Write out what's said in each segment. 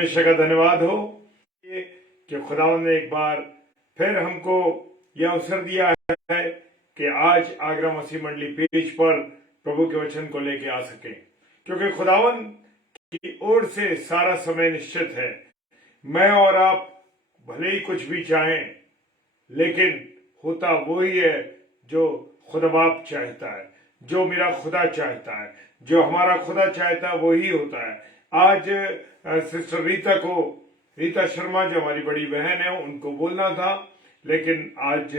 परमेश्वर का धन्यवाद हो कि खुदावंद ने एक बार फिर हमको यह अवसर दिया है कि आज आगरा मसीह मंडली पेज पर प्रभु के वचन को लेके आ सके, क्योंकि खुदावन की ओर से सारा समय निश्चित है। मैं और आप भले ही कुछ भी चाहें, लेकिन होता वही है जो खुदा बाप चाहता है, जो मेरा खुदा चाहता है, जो हमारा खुदा चाहता है वही होता है। आज सिस्टर रीता शर्मा जो हमारी बड़ी बहन है उनको बोलना था, लेकिन आज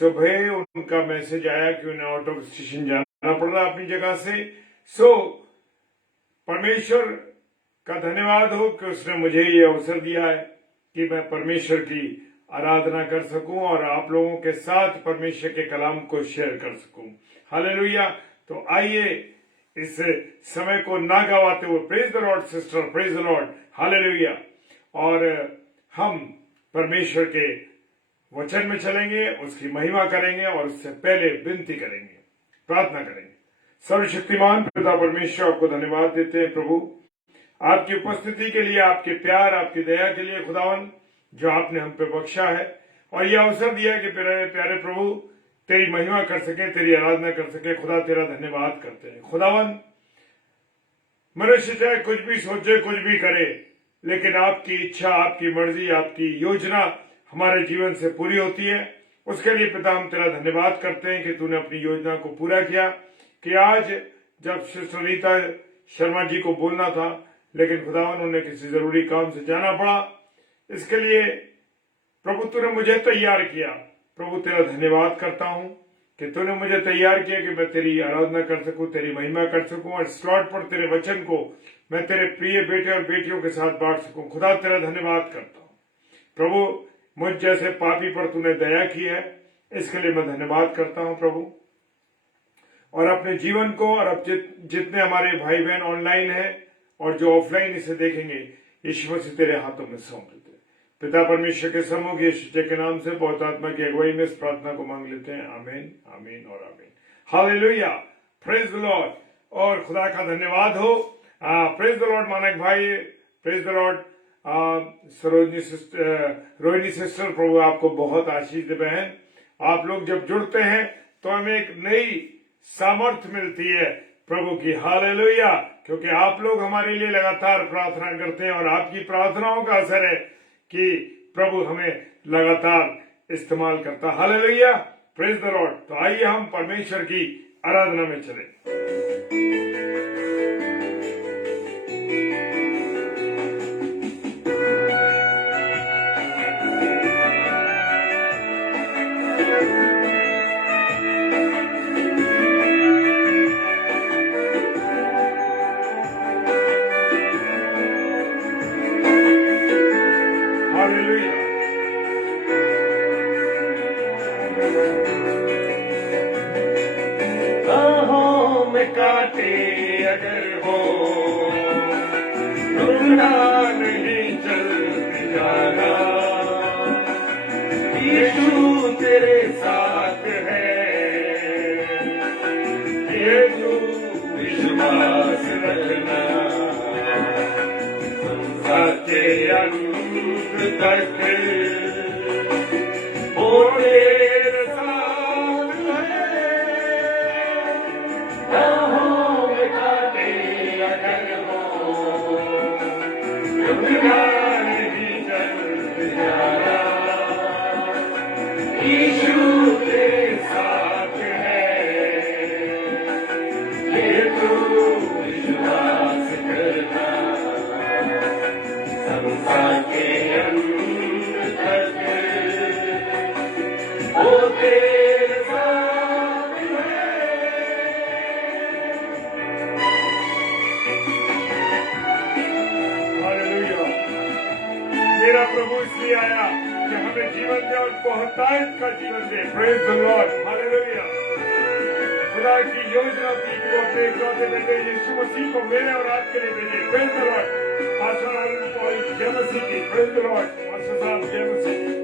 सुबह उनका मैसेज आया कि उन्हें आउट ऑफ स्टेशन जाना पड़ रहा अपनी जगह से। परमेश्वर का धन्यवाद हो कि उसने मुझे ये अवसर दिया है कि मैं परमेश्वर की आराधना कर सकूं और आप लोगों के साथ परमेश्वर के कलाम को शेयर कर सकूं। हालेलुया। तो आइए इस समय को ना गवाते हुए, praise the Lord sister, praise the Lord, hallelujah. और हम परमेश्वर के वचन में चलेंगे, उसकी महिमा करेंगे और उससे पहले विनती करेंगे, प्रार्थना करेंगे। सर्वशक्तिमान पिता परमेश्वर, आपको धन्यवाद देते हैं प्रभु, आपकी उपस्थिति के लिए, आपके प्यार, आपकी दया के लिए खुदावन, जो आपने हम पे बख्शा है और यह अवसर दिया है कि प्यारे प्रभु तेरी महिमा कर सके, तेरी आराधना कर सके। खुदा तेरा धन्यवाद करते हैं। खुदावन, मनुष्य चाहे कुछ भी सोचे, कुछ भी करे, लेकिन आपकी इच्छा, आपकी मर्जी, आपकी योजना हमारे जीवन से पूरी होती है। उसके लिए पिता हम तेरा धन्यवाद करते हैं कि तूने अपनी योजना को पूरा किया, कि आज जब सिस्टर रीता शर्मा जी को बोलना था, लेकिन खुदावन उन्हें किसी जरूरी काम से जाना पड़ा। इसके लिए प्रभु तूने मुझे तैयार किया। प्रभु तेरा धन्यवाद करता हूं कि तूने मुझे तैयार किया कि मैं तेरी आराधना कर सकूं, तेरी महिमा कर सकूं और स्लॉट पर तेरे वचन को मैं तेरे प्रिय बेटे और बेटियों के साथ बांट सकूं। खुदा तेरा धन्यवाद करता हूं प्रभु, मुझ जैसे पापी पर तूने दया की है, इसके लिए मैं धन्यवाद करता हूं प्रभु। और अपने जीवन को और अब जितने हमारे भाई बहन ऑनलाइन है और जो ऑफलाइन इसे देखेंगे, यीशु मसीह तेरे हाथों में सौंप देते हैं। पिता परमेश्वर के सम्मुख यीशु के नाम से बहुत आत्मा की अगुवाई में इस प्रार्थना को मांग लेते हैं। आमीन, आमीन और आमीन। Hallelujah, praise the Lord. और खुदा का धन्यवाद हो। प्रेज द लॉर्ड मानक भाई, praise the Lord Rohini sister, प्रभु आपको बहुत आशीष दे बहन। आप लोग जब जुड़ते हैं तो हमें एक नई सामर्थ्य मिलती है प्रभु की। हालेलुया, क्योंकि आप लोग हमारे लिए लगातार प्रार्थना करते हैं और आपकी प्रार्थनाओं का असर है कि प्रभु हमें लगातार इस्तेमाल करता। Hallelujah, praise the Lord. तो आइए हम परमेश्वर की आराधना में चलें। काटे अगर हो रुकना नहीं, चलते जाना, यीशु तेरे साथ है, ये तू विश्वास रखना, संसार के अंत तक वो तेरे साथ है। यीशु तेरे साथ है, ये तू विश्वास करना, संसार के अंत तक वो तेरे साथ है। हालेलुया। मेरा प्रभु इसलिए आया कि हमें जीवन दे और बहुतायत का जीवन दे। Praise the Lord, hallelujah. खुदा की योजना थी कि वो अपने इकलौते बेटे यीशु मसीह को मेरे और आपके लिए भेजे। Praise the Lord. पास्टर जय मसीह की। Praise the Lord. पास्टर साहब जय मसीह की।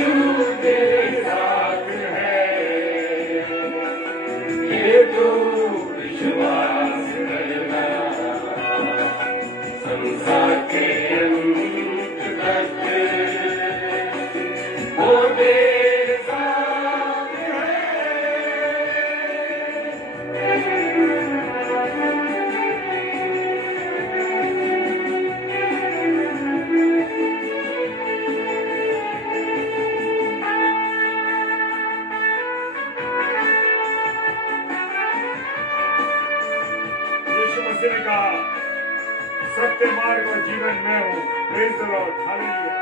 यीशु तेरे साथ है, ये तू विश्वास करना, संसार के अंत तक वो तेरे साथ है। यीशु मसीह ने कहा, सत्य, मार्ग और जीवन मैं हूँ। Praise the Lord, hallelujah.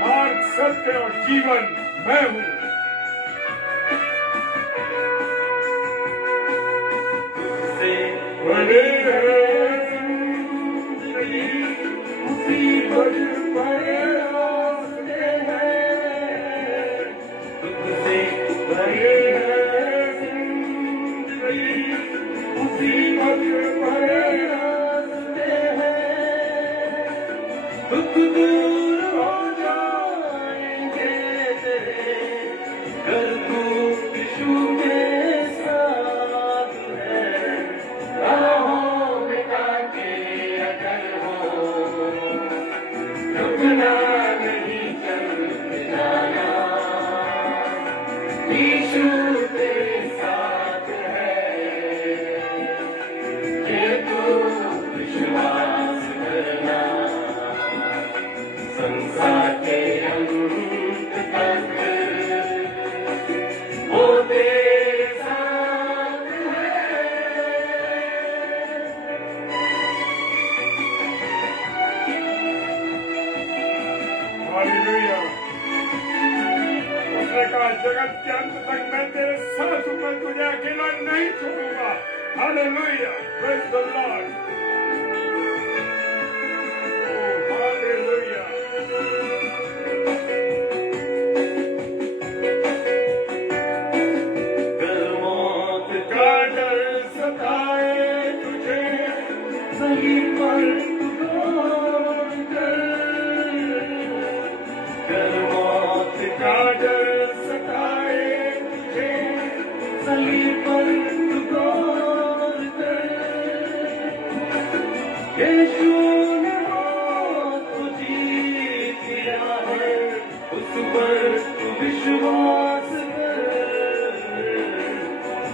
मार्ग, सत्य और जीवन मैं हूँ। से बड़े जिंदगी मुसीबत भरे रास्ते हैं, तुझसे भरे जिंदगी मुसीबत भरे रास्ते हैं, दुख दूर हो जाएंगे तेरे, कर तू यीशु के साथ है, राहों में कांटे अगर हो, रुकना नहीं, चलते जाना, यीशु तेरे साथ है, ये तू विश्वास करना, संसार के अंत तक वो तेरे साथ है। हालेलुया। उसने कहा, जगत के अंत तक मैं तेरे साथ हूँ, मैं तुझे अकेला नहीं छोड़ूंगा। Hallelujah, praise the Lord. Oh, hallelujah. कर मौत का डर सताए तुझे, सही पर तू दौड़ कर, कर मौत का डर सताए तुझे, सही पर तू दौड़ कर, यीशु ने मौत को जीत लिया है, उस पर तू विश्वास कर,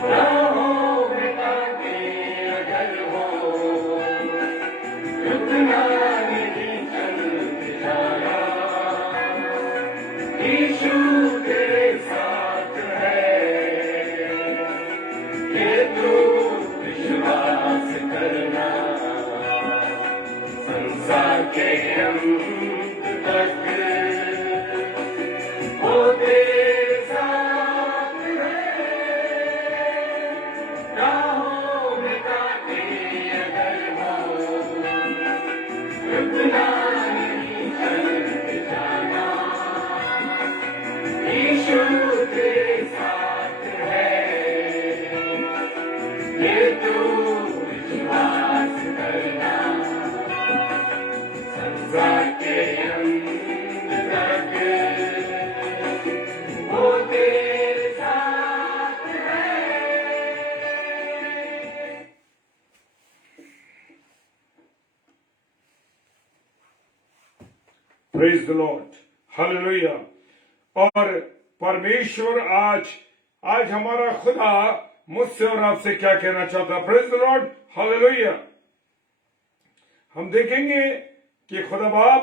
राहों में कांटे अगर हो, रुकना नहीं, चलते जाना, यीशु तेरे साथ है, ये तू विश्वास करना, संसार के अंत तक वो तेरे साथ है, राहों में कांटे अगर हो, रुकना नहीं, चलते जाना, यीशु तेरे साथ है, ये तू विश्वास करना, संसार के अंत तक वो तेरे साथ है। Praise the Lord, hallelujah. और परमेश्वर आज हमारा खुदा मुझसे और आपसे क्या कहना चाहता है। Praise the Lord, hallelujah. हम देखेंगे कि खुदा बाप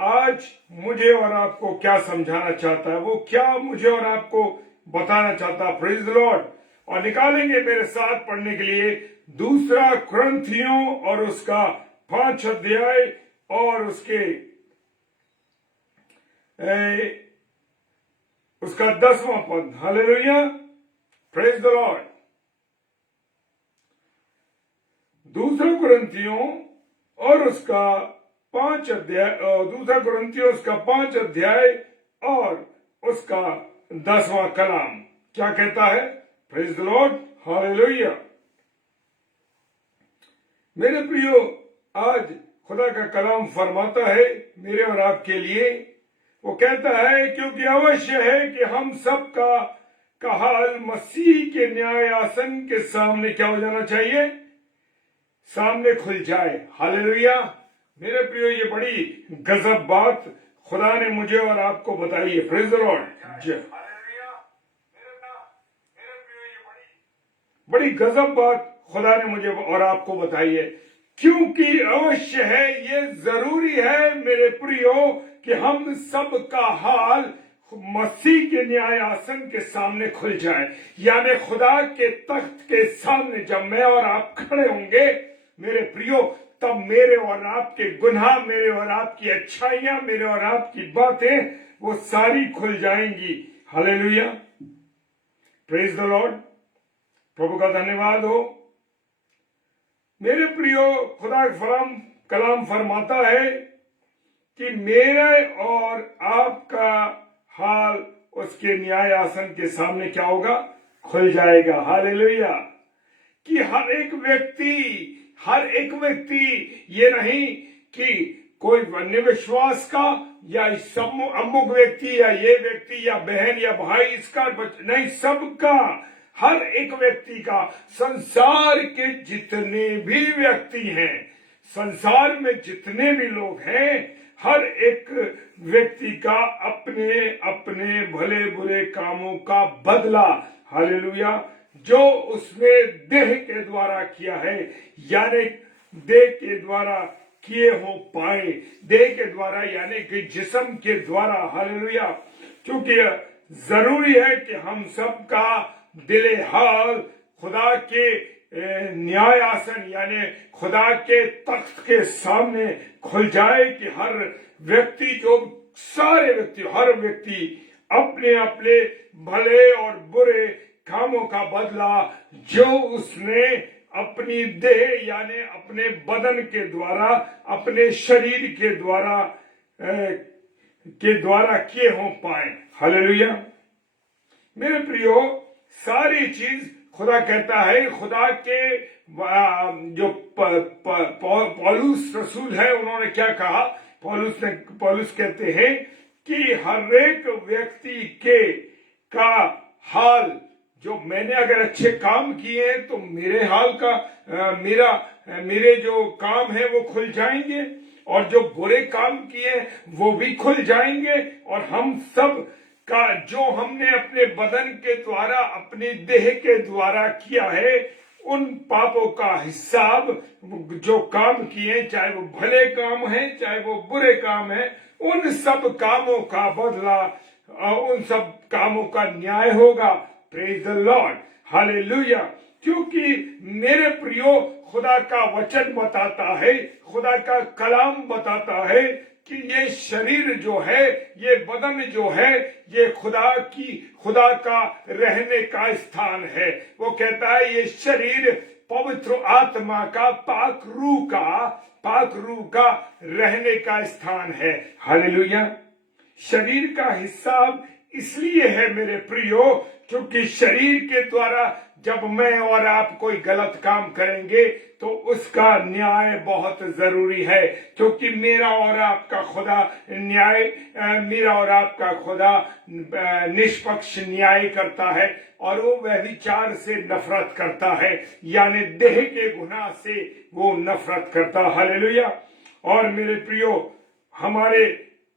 आज मुझे और आपको क्या समझाना चाहता है, वो क्या मुझे और आपको बताना चाहता है। Praise the Lord. और निकालेंगे मेरे साथ पढ़ने के लिए दूसरा कुरिन्थियों और उसका 5 अध्याय और उसका 10वां पद। Hallelujah, praise the Lord. दूसरा कुरिन्थियों और उसका 5 अध्याय, दूसरा कुरिन्थियों उसका 5 अध्याय और उसका 10वां कलाम क्या कहता है। Praise the Lord, hallelujah. मेरे प्रियो, आज खुदा का कलाम फरमाता है मेरे और आपके लिए, वो कहता है क्योंकि अवश्य है कि हम सब का हाल मसीह के न्याय आसन के सामने क्या हो जाना चाहिए, सामने खुल जाए। हालेलुया। मेरे प्रियो, ये बड़ी गजब बात खुदा ने मुझे और आपको बताई है। Praise the Lord. बड़ी गजब बात खुदा ने मुझे और आपको बताई है, क्योंकि अवश्य है, ये जरूरी है मेरे प्रियो कि हम सब का हाल मसीह के न्याय आसन के सामने खुल जाए। यानी खुदा के तख्त के सामने जब मैं और आप खड़े होंगे मेरे प्रियो, तब मेरे और आपके गुनाह, मेरे और आपकी अच्छाइयां, मेरे और आपकी बातें वो सारी खुल जाएंगी। हालेलुया। Praise the Lord. प्रभु का धन्यवाद हो। मेरे प्रियो, खुदा कलाम फरमाता है कि मेरे और आपका हाल उसके न्याय आसन के सामने क्या होगा, खुल जाएगा। हालेलुया। कि हर एक व्यक्ति ये नहीं कि कोई अन्य विश्वास का या अमुक व्यक्ति या ये व्यक्ति या बहन या भाई इसका नहीं, सबका, हर एक व्यक्ति का, संसार के जितने भी व्यक्ति हैं, संसार में जितने भी लोग हैं, हर एक व्यक्ति का अपने अपने भले बुरे कामों का बदला, हालेलुया, जो उसने देह के द्वारा किया है, यानी देह के द्वारा किए हो पाए, देह के द्वारा यानी कि जिस्म के द्वारा। हालेलुया। क्योंकि जरूरी है कि हम सब का दिले हाल खुदा के न्याय आसन यानी खुदा के तख्त के सामने खुल जाए, कि हर व्यक्ति, जो सारे व्यक्ति, हर व्यक्ति अपने अपने भले और बुरे कामों का बदला जो उसने अपनी देह यानी अपने बदन के द्वारा, अपने शरीर के द्वारा किए हो पाए। हालेलुया। मेरे प्रियो, सारी चीज खुदा कहता है, खुदा के जो पौलुस रसूल है, उन्होंने क्या कहा, पौलुस कहते हैं कि हर एक व्यक्ति का हाल, जो मैंने अगर अच्छे काम किए हैं तो मेरे हाल का मेरे जो काम है वो खुल जाएंगे, और जो बुरे काम किए वो भी खुल जाएंगे, और हम सब का जो हमने अपने बदन के द्वारा, अपने देह के द्वारा किया है, उन पापों का हिसाब, जो काम किए, चाहे वो भले काम है चाहे वो बुरे काम है, उन सब कामों का बदला, उन सब कामों का न्याय होगा। Praise the Lord. हालेलुया। क्योंकि मेरे प्रियो, खुदा का वचन बताता है, खुदा का कलाम बताता है कि ये शरीर जो है, ये बदन जो है, ये खुदा का रहने का स्थान है। वो कहता है ये शरीर पवित्र आत्मा का, पाक रूह का रहने का स्थान है। हालेलुया। शरीर का हिसाब इसलिए है मेरे प्रियो, क्योंकि शरीर के द्वारा जब मैं और आप कोई गलत काम करेंगे तो उसका न्याय बहुत जरूरी है, क्योंकि मेरा और आपका खुदा निष्पक्ष न्याय करता है, और वो व्यभिचार से नफरत करता है, यानी देह के गुनाह से वो नफरत करता। हालेलुया। और मेरे प्रियो, हमारे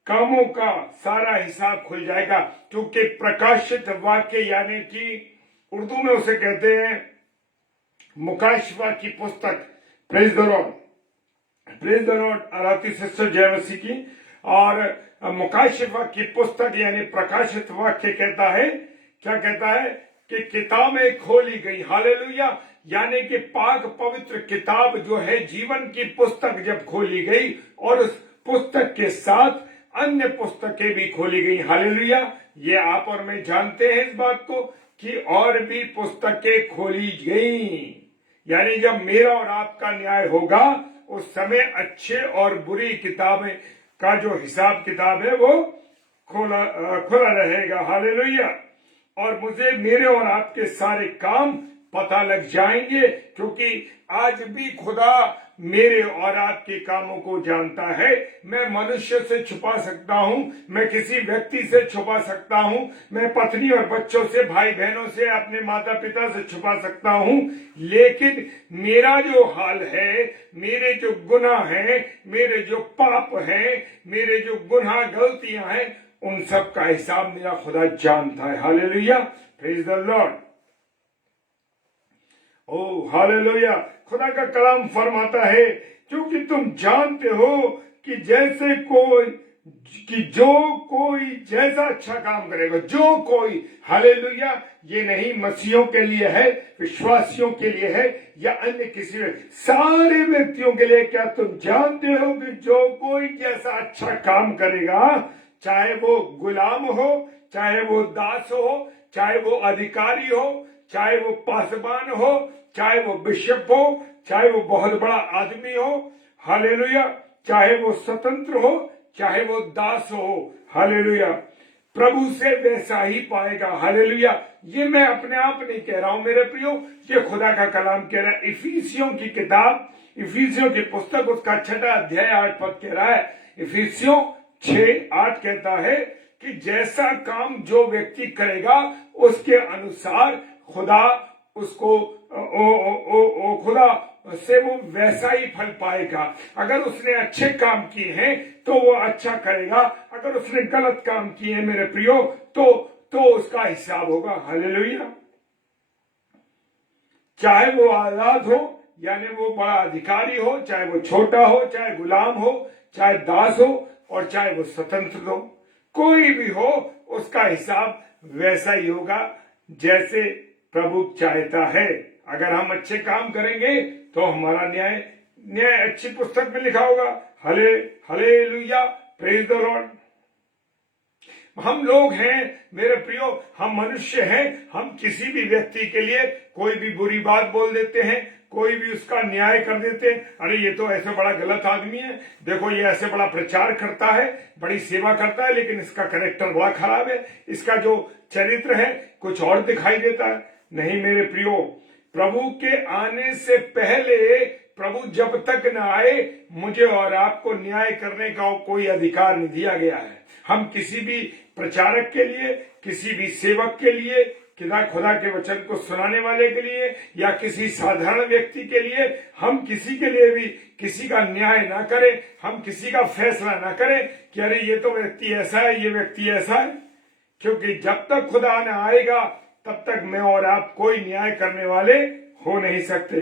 कामों का सारा हिसाब खुल जाएगा, क्योंकि प्रकाशित वाक्य यानी कि उर्दू में उसे कहते हैं मुकाशवा की पुस्तक। Praise the Lord. Praise the Lord. Aarti sister जय मसीह की। और मुकाशवा की पुस्तक यानी प्रकाशित वाक्य कहता है, क्या कहता है कि किताबें खोली गई। हालेलुया। यानी कि पाक पवित्र किताब जो है, जीवन की पुस्तक जब खोली गई, और उस पुस्तक के साथ अन्य पुस्तकें भी खोली गई। हालेलुया। ये आप और मैं जानते हैं इस बात को कि और भी पुस्तकें खोली गई, यानी जब मेरा और आपका न्याय होगा उस समय अच्छे और बुरी किताबें का जो हिसाब किताब है वो खुला रहेगा। हालेलुया। और मुझे, मेरे और आपके सारे काम पता लग जाएंगे, क्योंकि आज भी खुदा मेरे और आपके कामों को जानता है। मैं मनुष्य से छुपा सकता हूं, मैं किसी व्यक्ति से छुपा सकता हूं, मैं पत्नी और बच्चों से, भाई बहनों से, अपने माता पिता से छुपा सकता हूं, लेकिन मेरा जो हाल है, मेरे जो गुनाह हैं, मेरे जो पाप हैं, मेरे जो गुनाह गलतियां हैं, उन सब का हिसाब मेरा खुदा जानता है। Hallelujah, praise the Lord. Oh hallelujah. खुदा का कलाम फरमाता है, क्योंकि तुम जानते हो कि जो कोई जैसा अच्छा काम करेगा, जो कोई, हालेलुया, ये नहीं मसीहों के लिए है, विश्वासियों के लिए है, या अन्य किसी सारे व्यक्तियों के लिए। क्या तुम जानते हो कि जो कोई जैसा अच्छा काम करेगा, चाहे वो गुलाम हो, चाहे वो दास हो, चाहे वो अधिकारी हो, चाहे वो पासबान हो, चाहे वो बिशप हो, चाहे वो बहुत बड़ा आदमी हो, हालेलुया, चाहे वो स्वतंत्र हो, चाहे वो दास हो, हालेलुया, प्रभु से वैसा ही पाएगा। हालेलुया। ये मैं अपने आप नहीं कह रहा हूं मेरे प्रियो, ये खुदा का कलाम कह रहा है। इफिसियों की किताब, इफिसियों की पुस्तक, उसका 6 अध्याय 8 पद कह रहा है, इफिसियों 6:8 कहता है कि जैसा काम जो व्यक्ति करेगा उसके अनुसार खुदा उसको खुदा से वो वैसा ही फल पाएगा। अगर उसने अच्छे काम किए हैं तो वो अच्छा करेगा, अगर उसने गलत काम किए हैं मेरे प्रियो तो उसका हिसाब होगा। हालेलुया। चाहे वो आजाद हो, यानी वो बड़ा अधिकारी हो, चाहे वो छोटा हो, चाहे गुलाम हो, चाहे दास हो, और चाहे वो स्वतंत्र हो, कोई भी हो, उसका हिसाब वैसा ही होगा जैसे प्रभु चाहता है। अगर हम अच्छे काम करेंगे तो हमारा न्याय अच्छी पुस्तक में लिखा होगा। Hallelujah, praise the Lord. हम लोग हैं मेरे प्रियो, हम मनुष्य हैं, हम किसी भी व्यक्ति के लिए कोई भी बुरी बात बोल देते हैं, कोई भी उसका न्याय कर देते हैं। अरे ये तो ऐसे बड़ा गलत आदमी है, देखो ये ऐसे बड़ा प्रचार करता है, बड़ी सेवा करता है, लेकिन इसका कैरेक्टर बड़ा खराब है, इसका जो चरित्र है कुछ और दिखाई देता है। नहीं मेरे प्रियो, प्रभु के आने से पहले, प्रभु जब तक न आए, मुझे और आपको न्याय करने का कोई अधिकार नहीं दिया गया है। हम किसी भी प्रचारक के लिए, किसी भी सेवक के लिए, खुदा के वचन को सुनाने वाले के लिए, या किसी साधारण व्यक्ति के लिए, हम किसी के लिए भी किसी का न्याय ना करें, हम किसी का फैसला ना करें कि अरे ये तो व्यक्ति ऐसा है, ये व्यक्ति ऐसा है, क्योंकि जब तक खुदा न आएगा तब तक मैं और आप कोई न्याय करने वाले हो नहीं सकते।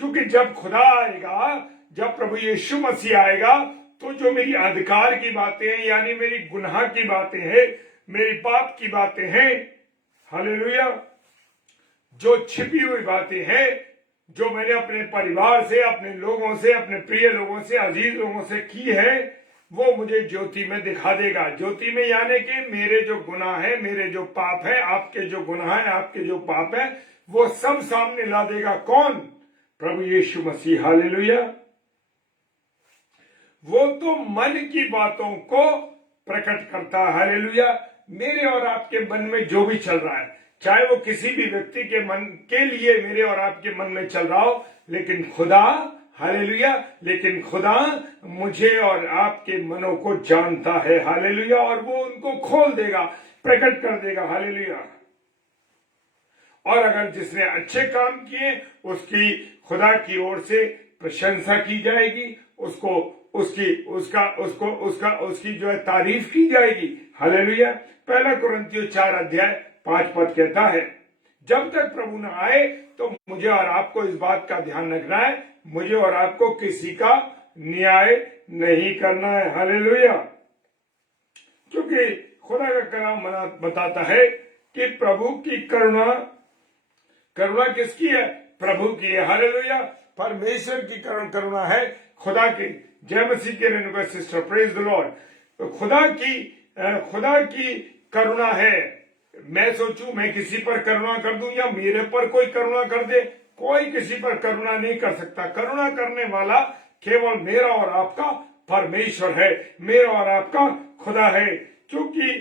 क्योंकि जब खुदा आएगा, जब प्रभु यीशु मसीह आएगा, तो जो मेरी अधिकार की बातें हैं, यानी मेरी गुनाह की बातें हैं, मेरी पाप की बातें हैं, हालेलुया, जो छिपी हुई बातें हैं, जो मैंने अपने परिवार से, अपने लोगों से, अपने प्रिय लोगों से, अजीज लोगों से की है, वो मुझे ज्योति में दिखा देगा। ज्योति में यानी कि मेरे जो गुनाह है, मेरे जो पाप है, आपके जो गुनाह है, आपके जो पाप है, वो सब सामने ला देगा। कौन? प्रभु यीशु मसीह। हालेलुया। वो तो मन की बातों को प्रकट करता है। हालेलुया। मेरे और आपके मन में जो भी चल रहा है, चाहे वो किसी भी व्यक्ति के मन के लिए मेरे और आपके मन में चल रहा हो, लेकिन खुदा, हालेलुया, लेकिन खुदा मुझे और आपके मनों को जानता है। हालेलुया। और वो उनको खोल देगा, प्रकट कर देगा। हालेलुया। और अगर जिसने अच्छे काम किए, उसकी खुदा की ओर से प्रशंसा की जाएगी, उसकी जो है तारीफ की जाएगी। हालेलुया। 1 कुरिन्थियों 4 अध्याय 5 पद कहता है, जब तक प्रभु न आए तो मुझे और आपको इस बात का ध्यान रखना है, मुझे और आपको किसी का न्याय नहीं करना है। हालेलुया। क्योंकि खुदा का कलाम बताता है कि प्रभु की करुणा किसकी है? प्रभु की है। हालेलुया। परमेश्वर की करुणा है, खुदा की। जय मसीह के Renuka sister, praise the Lord. तो खुदा की करुणा है। मैं सोचूं मैं किसी पर करुणा कर दूं या मेरे पर कोई करुणा कर दे, कोई किसी पर करुणा नहीं कर सकता। करुणा करने वाला केवल मेरा और आपका परमेश्वर है, मेरा और आपका खुदा है। क्योंकि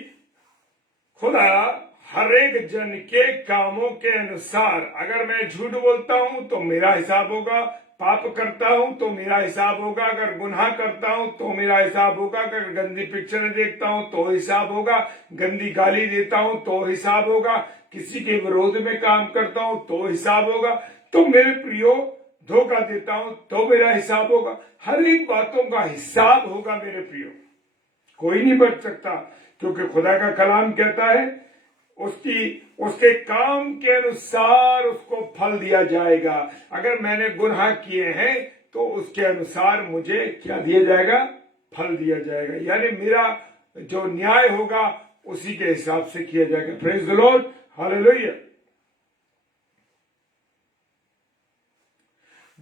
खुदा हर एक जन के कामों के अनुसार, अगर मैं झूठ बोलता हूं तो मेरा हिसाब होगा, पाप करता हूं तो मेरा हिसाब होगा, अगर गुनाह करता हूं तो मेरा हिसाब होगा, अगर गंदी पिक्चरें देखता हूं तो हिसाब होगा, गंदी गाली देता हूं तो हिसाब होगा, किसी के विरोध में काम करता हूं तो हिसाब होगा, तो मेरे प्रियो धोखा देता हूं तो मेरा हिसाब होगा। हर एक बातों का हिसाब होगा मेरे प्रियो, कोई नहीं बच सकता, क्योंकि खुदा का कलाम कहता है उसके काम के अनुसार उसको फल दिया जाएगा। अगर मैंने गुनाह किए हैं तो उसके अनुसार मुझे क्या दिया जाएगा? फल दिया जाएगा, यानी मेरा जो न्याय होगा उसी के हिसाब से किया जाएगा। Praise the Lord, hallelujah.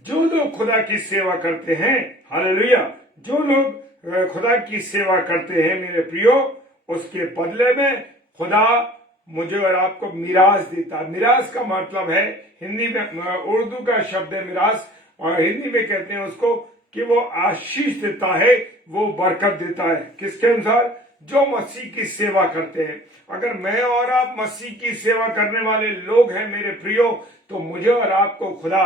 जो लोग खुदा की सेवा करते हैं, हालेलुया, जो लोग खुदा की सेवा करते हैं मेरे प्रियो, उसके बदले में खुदा मुझे और आपको मिराज देता है। मिराज का मतलब है, हिंदी में उर्दू का शब्द है मिराज, और हिंदी में कहते हैं उसको कि वो आशीष देता है, वो बरकत देता है। किसके अनुसार? जो मसीह की सेवा करते हैं। अगर मैं और आप मसीह की सेवा करने वाले लोग हैं मेरे प्रियो, तो मुझे और आपको खुदा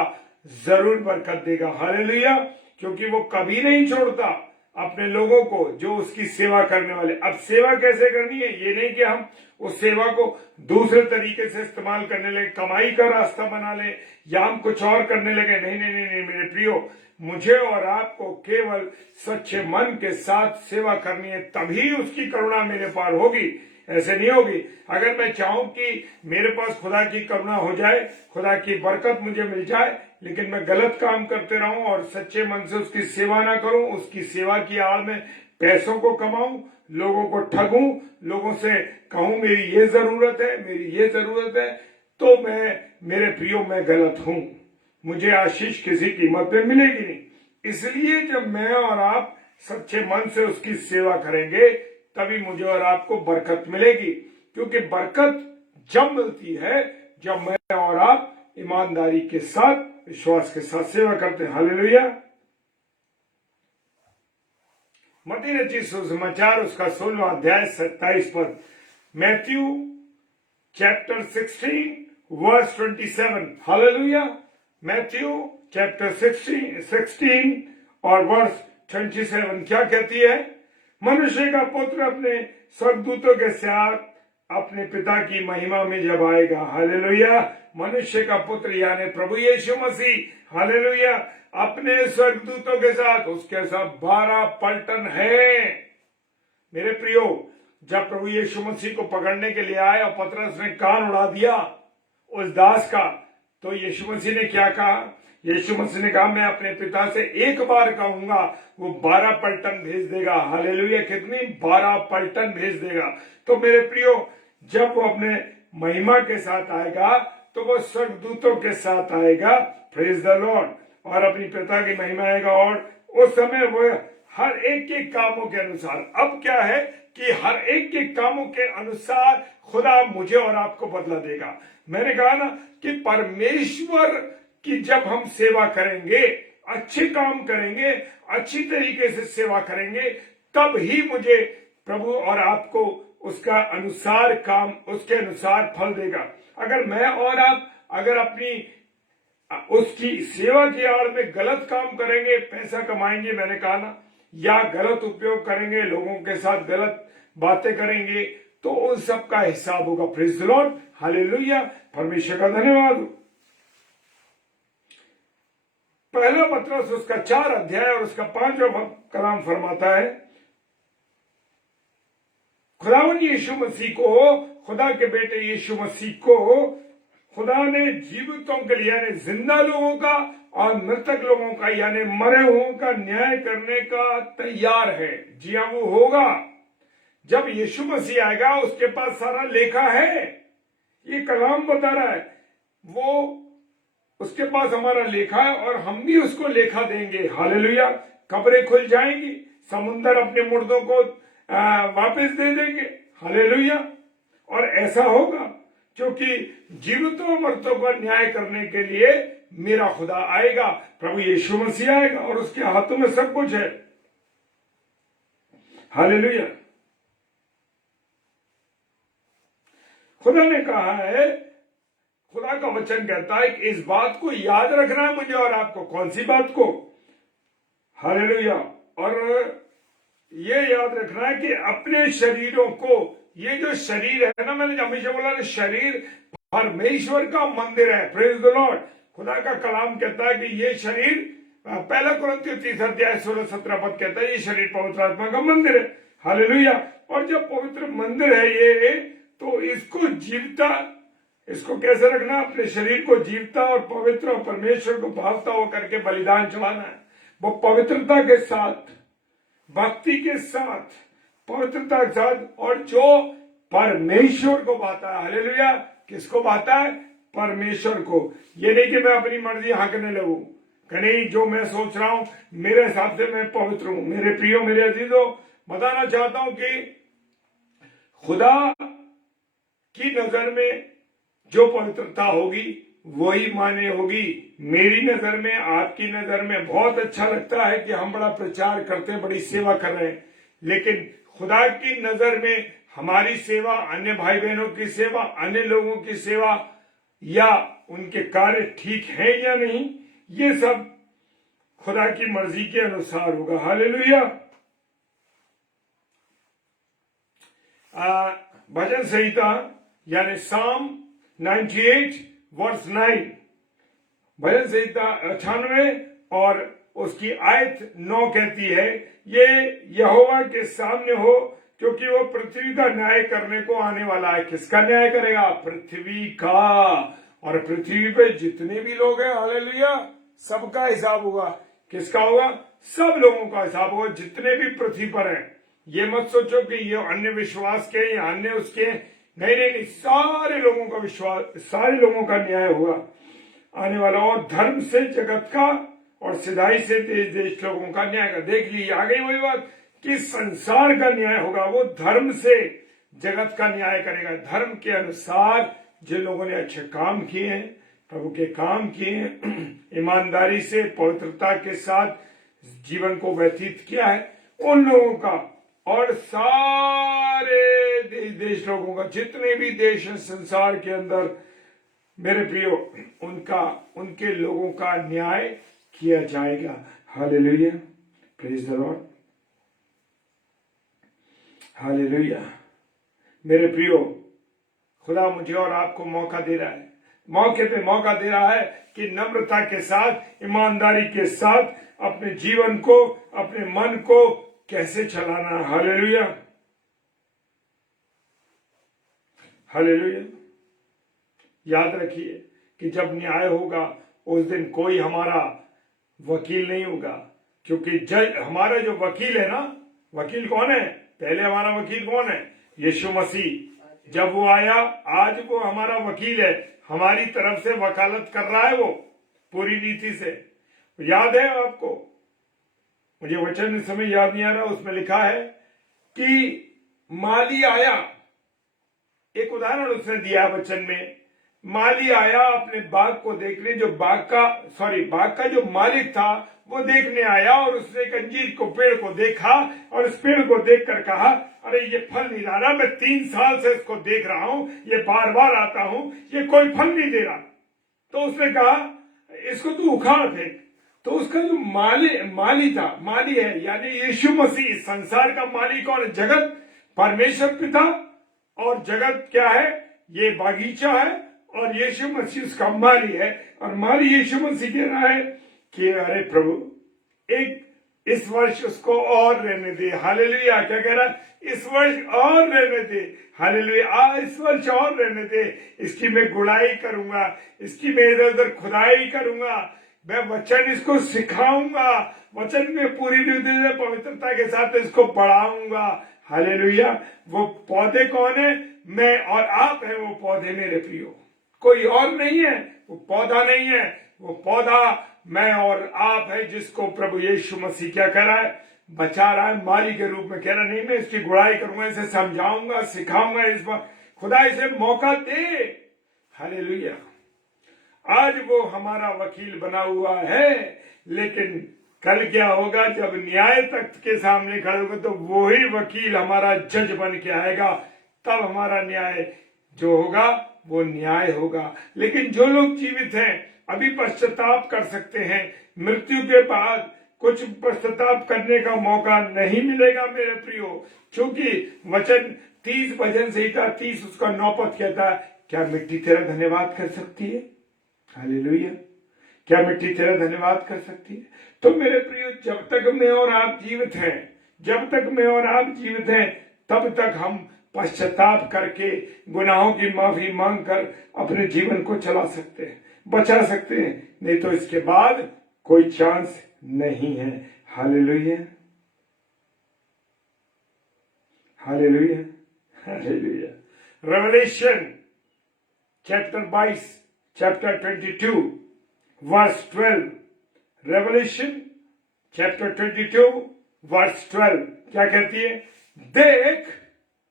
जरूर बरकत देगा। हालेलुया, क्योंकि वो कभी नहीं छोड़ता अपने लोगों को जो उसकी सेवा करने वाले। अब सेवा कैसे करनी है? ये नहीं कि हम उस सेवा को दूसरे तरीके से इस्तेमाल करने लगे, कमाई का रास्ता बना ले, या हम कुछ और करने लगे। नहीं नहीं नहीं, नहीं मेरे प्रियो, मुझे और आपको केवल सच्चे मन के साथ सेवा करनी है, तभी उसकी करुणा मेरे पार होगी। ऐसे नहीं होगी। अगर मैं चाहूं कि मेरे पास खुदा की करुणा हो जाए, खुदा की बरकत मुझे मिल जाए, लेकिन मैं गलत काम करते रहूं और सच्चे मन से उसकी सेवा ना करूं, उसकी सेवा की आड़ में पैसों को कमाऊं, लोगों को ठगूं, लोगों से कहूं मेरी ये जरूरत है, मेरी ये जरूरत है, तो मेरे प्रियो मैं गलत हूं। मुझे आशीष किसी कीमत पे मिलेगी नहीं। इसलिए जब मैं और आप सच्चे मन से उसकी सेवा करेंगे, तभी मुझे और आपको बरकत मिलेगी। क्योंकि बरकत जब मिलती है जब मैं और आप ईमानदारी के साथ, विश्वास के साथ सेवा करते हैं। हालेलुया। मत्ती रचित सुसमाचार उसका 16वां अध्याय 27 पद, Matthew chapter 16 verse 27। Hallelujah. Matthew chapter 16 और वर्स 27 क्या कहती है? मनुष्य का पुत्र अपने स्वर्गदूतों के साथ अपने पिता की महिमा में जब आएगा। हालेलुया। मनुष्य का पुत्र यानी प्रभु यीशु मसीह, हालेलुया, अपने स्वर्गदूतों के साथ, उसके साथ 12 पलटन है। मेरे प्रियो, जब प्रभु यीशु मसीह को पकड़ने के लिए आए और पतरस ने कान उड़ा दिया उस दास का, तो यीशु मसीह ने क्या कहा? यीशु मसीह ने कहा, मैं अपने पिता से एक बार कहूंगा, वो 12 पलटन भेज देगा। हालेलुया। कितनी? 12 पलटन भेज देगा। तो मेरे प्रियो, जब वो अपने महिमा के साथ आएगा, तो वो स्वर्गदूतों के साथ आएगा, प्रेज द लॉर्ड, और अपनी पिता की महिमा आएगा, और उस समय वो हर एक के कामों के अनुसार, अब क्या है कि हर एक के कामों के अनुसार खुदा मुझे और आपको बदला देगा। मैंने कहा ना कि परमेश्वर की जब हम सेवा करेंगे, अच्छे काम करेंगे, अच्छी तरीके से सेवा करेंगे, तब ही मुझे प्रभु और आपको उसका अनुसार काम, उसके अनुसार फल देगा। अगर मैं और आप अगर अपनी उसकी सेवा की आड़ में गलत काम करेंगे, पैसा कमाएंगे, मैंने कहा ना, या गलत उपयोग करेंगे, लोगों के साथ गलत बातें करेंगे, तो उन सब का हिसाब होगा। प्रेज द लॉर्ड, हालेलुया, परमेश्वर का धन्यवाद। पहला पत्रस उसका 4 अध्याय और उसका 5वां कलाम फरमाता है, खुदावन यीशु मसीह को, खुदा के बेटे यीशु मसीह को खुदा ने जीवितों के लिए यानी जिंदा लोगों का और मृतक लोगों का यानी मरे हुओं का न्याय करने का तैयार है। जी हाँ, वो होगा। जब यीशु मसीह आएगा, उसके पास सारा लेखा है। ये कलाम बता रहा है, वो उसके पास हमारा लेखा है और हम भी उसको लेखा देंगे। हालेलुया। कब्रें खुल जाएंगी, समुंदर अपने मुर्दों को वापस दे देंगे। हालेलुया। और ऐसा होगा क्योंकि जीवितों मृतों का न्याय करने के लिए मेरा खुदा आएगा, प्रभु यीशु मसीह आएगा, और उसके हाथों में सब कुछ है। हालेलुया। खुदा ने कहा है, खुदा का वचन कहता है कि इस बात को याद रखना है मुझे और आपको। कौन सी बात को? हालेलुया। और ये याद रखना है कि अपने शरीरों को, ये जो शरीर है ना, मैंने हमेशा बोला ना, शरीर परमेश्वर का मंदिर है। Praise the Lord. खुदा का कलाम कहता है कि ये शरीर, पहला कुरिन्थियों 30 अध्याय 16-17 पद कहता है, ये शरीर पवित्र आत्मा का मंदिर है। हालेलुया। और जब पवित्र मंदिर है ये, तो इसको जीवता, इसको कैसे रखना? अपने शरीर को जीवता और पवित्र और परमेश्वर को भावता हो करके बलिदान चढ़ाना है। वो पवित्रता के साथ, भक्ति के साथ, पवित्रता के साथ, और जो परमेश्वर को भाता है। हालेलुया। किसको भाता है? परमेश्वर को। ये नहीं कि मैं अपनी मर्जी हाँकने लगूं कि नहीं, जो मैं सोच रहा हूं मेरे हिसाब से मैं पवित्र हूं। मेरे प्रियो, मेरे अजीजों, बताना चाहता हूं कि खुदा की नजर में जो पवित्रता होगी वही मान्य होगी। मेरी नजर में, आपकी नजर में बहुत अच्छा लगता है कि हम बड़ा प्रचार करते हैं, बड़ी सेवा कर रहे हैं, लेकिन खुदा की नजर में हमारी सेवा, अन्य भाई बहनों की सेवा, अन्य लोगों की सेवा या उनके कार्य ठीक है या नहीं, ये सब खुदा की मर्जी के अनुसार होगा। हालेलुया। भजन संहिता यानी साम 98 वर्स 9, भजन संहिता 96 और उसकी आयत 9 कहती है, ये यहोवा के सामने हो, क्योंकि वो पृथ्वी का न्याय करने को आने वाला है। किसका न्याय करेगा? पृथ्वी का। और पृथ्वी पे जितने भी लोग हैं, हालेलुया, सबका हिसाब होगा। किसका होगा? सब लोगों का हिसाब होगा, जितने भी पृथ्वी पर हैं। ये मत सोचो कि ये अन्य विश्वास के या अन्य उसके, नहीं नहीं नहीं, सारे लोगों का विश्वास, सारे लोगों का न्याय होगा आने वाला। और धर्म से जगत का और सिधाई से देश देश लोगों का न्याय का। देख लीजिए आ गई वही बात कि संसार का न्याय होगा, वो धर्म से जगत का न्याय करेगा। धर्म के अनुसार जिन लोगों ने अच्छे काम किए हैं, प्रभु के काम किए हैं, ईमानदारी से, पवित्रता के साथ जीवन को व्यतीत किया है, उन लोगों का, और सारे देश लोगों का, जितने भी देश हैं संसार के अंदर, मेरे प्रियो, उनका, उनके लोगों का न्याय किया जाएगा। Hallelujah. Praise the Lord. Hallelujah. मेरे प्रियो, खुदा मुझे और आपको मौका दे रहा है, मौके पे मौका दे रहा है कि नम्रता के साथ, ईमानदारी के साथ अपने जीवन को, अपने मन को कैसे चलाना। हालेलुया। हालेलुया। याद रखिए कि जब न्याय होगा उस दिन कोई हमारा वकील नहीं होगा, क्योंकि जज, हमारा जो वकील है ना, वकील कौन है? पहले हमारा वकील कौन है? यीशु मसीह। जब वो आया, आज वो हमारा वकील है, हमारी तरफ से वकालत कर रहा है वो पूरी रीति से। याद है आपको? मुझे वचन इस समय याद नहीं आ रहा, उसमें लिखा है कि माली आया, एक उदाहरण उसने दिया वचन में। माली आया अपने बाग को देखने, जो बाग का जो मालिक था वो देखने आया, और उसने एक अंजीर को, पेड़ को देखा, और इस पेड़ को देखकर कहा, अरे ये फल नहीं ला रहा, मैं 3 साल से इसको देख रहा हूं, ये बार बार आता हूं, ये कोई फल नहीं दे रहा। तो उसने कहा इसको तू उखाड़ फेंक। तो उसका जो माली था, माली है यानी यीशु मसीह। संसार का माली कौन है? जगत, परमेश्वर पिता, और जगत क्या है? ये बागीचा है, और यीशु मसीह उसका माली है। और माली यीशु मसीह कह रहा है कि अरे प्रभु, एक इस वर्ष उसको और रहने दे। हालेलुया। क्या कह रहा है? इस वर्ष और रहने दे। हालेलुया। इस वर्ष और रहने दे, इसकी मैं गुड़ाई करूंगा, इसकी मैं इधर उधर खुदाई करूंगा, मैं वचन इसको सिखाऊंगा, वचन में पूरी पवित्रता के साथ इसको पढ़ाऊंगा। हालेलुया। वो पौधे कौन है? मैं और आप है वो पौधे, मेरे प्रियो, कोई और नहीं है। वो पौधा नहीं है, वो पौधा मैं और आप है, जिसको प्रभु यीशु मसीह क्या कह रहा है? बचा रहा है, माली के रूप में कह रहा है, नहीं मैं इसकी गुड़ाई करूंगा, इसे समझाऊंगा, सिखाऊंगा। इस बार खुदा इसे मौका दे। हालेलुया। आज वो हमारा वकील बना हुआ है, लेकिन कल क्या होगा? जब न्याय तख्त के सामने खड़े होगा तो वही वकील हमारा जज बन के आएगा। तब हमारा न्याय जो होगा वो न्याय होगा। लेकिन जो लोग जीवित हैं अभी पश्चाताप कर सकते हैं, मृत्यु के बाद कुछ पश्चाताप करने का मौका नहीं मिलेगा मेरे प्रियो, क्योंकि वचन 30 भजन संहिता 30 उसका 9 पद कहता है, क्या मिट्टी तेरा धन्यवाद कर सकती है? हालेलुया। क्या मिट्टी तेरा धन्यवाद कर सकती है? तो मेरे प्रियो, जब तक मैं और आप जीवित हैं, जब तक मैं और आप जीवित हैं, तब तक हम पश्चाताप करके गुनाहों की माफी मांगकर अपने जीवन को चला सकते हैं, बचा सकते हैं। नहीं तो इसके बाद कोई चांस नहीं है। Hallelujah, hallelujah, hallelujah. Revelation chapter 22, chapter 22 verse 12। Revelation chapter 22 verse 12 क्या कहती है? देख,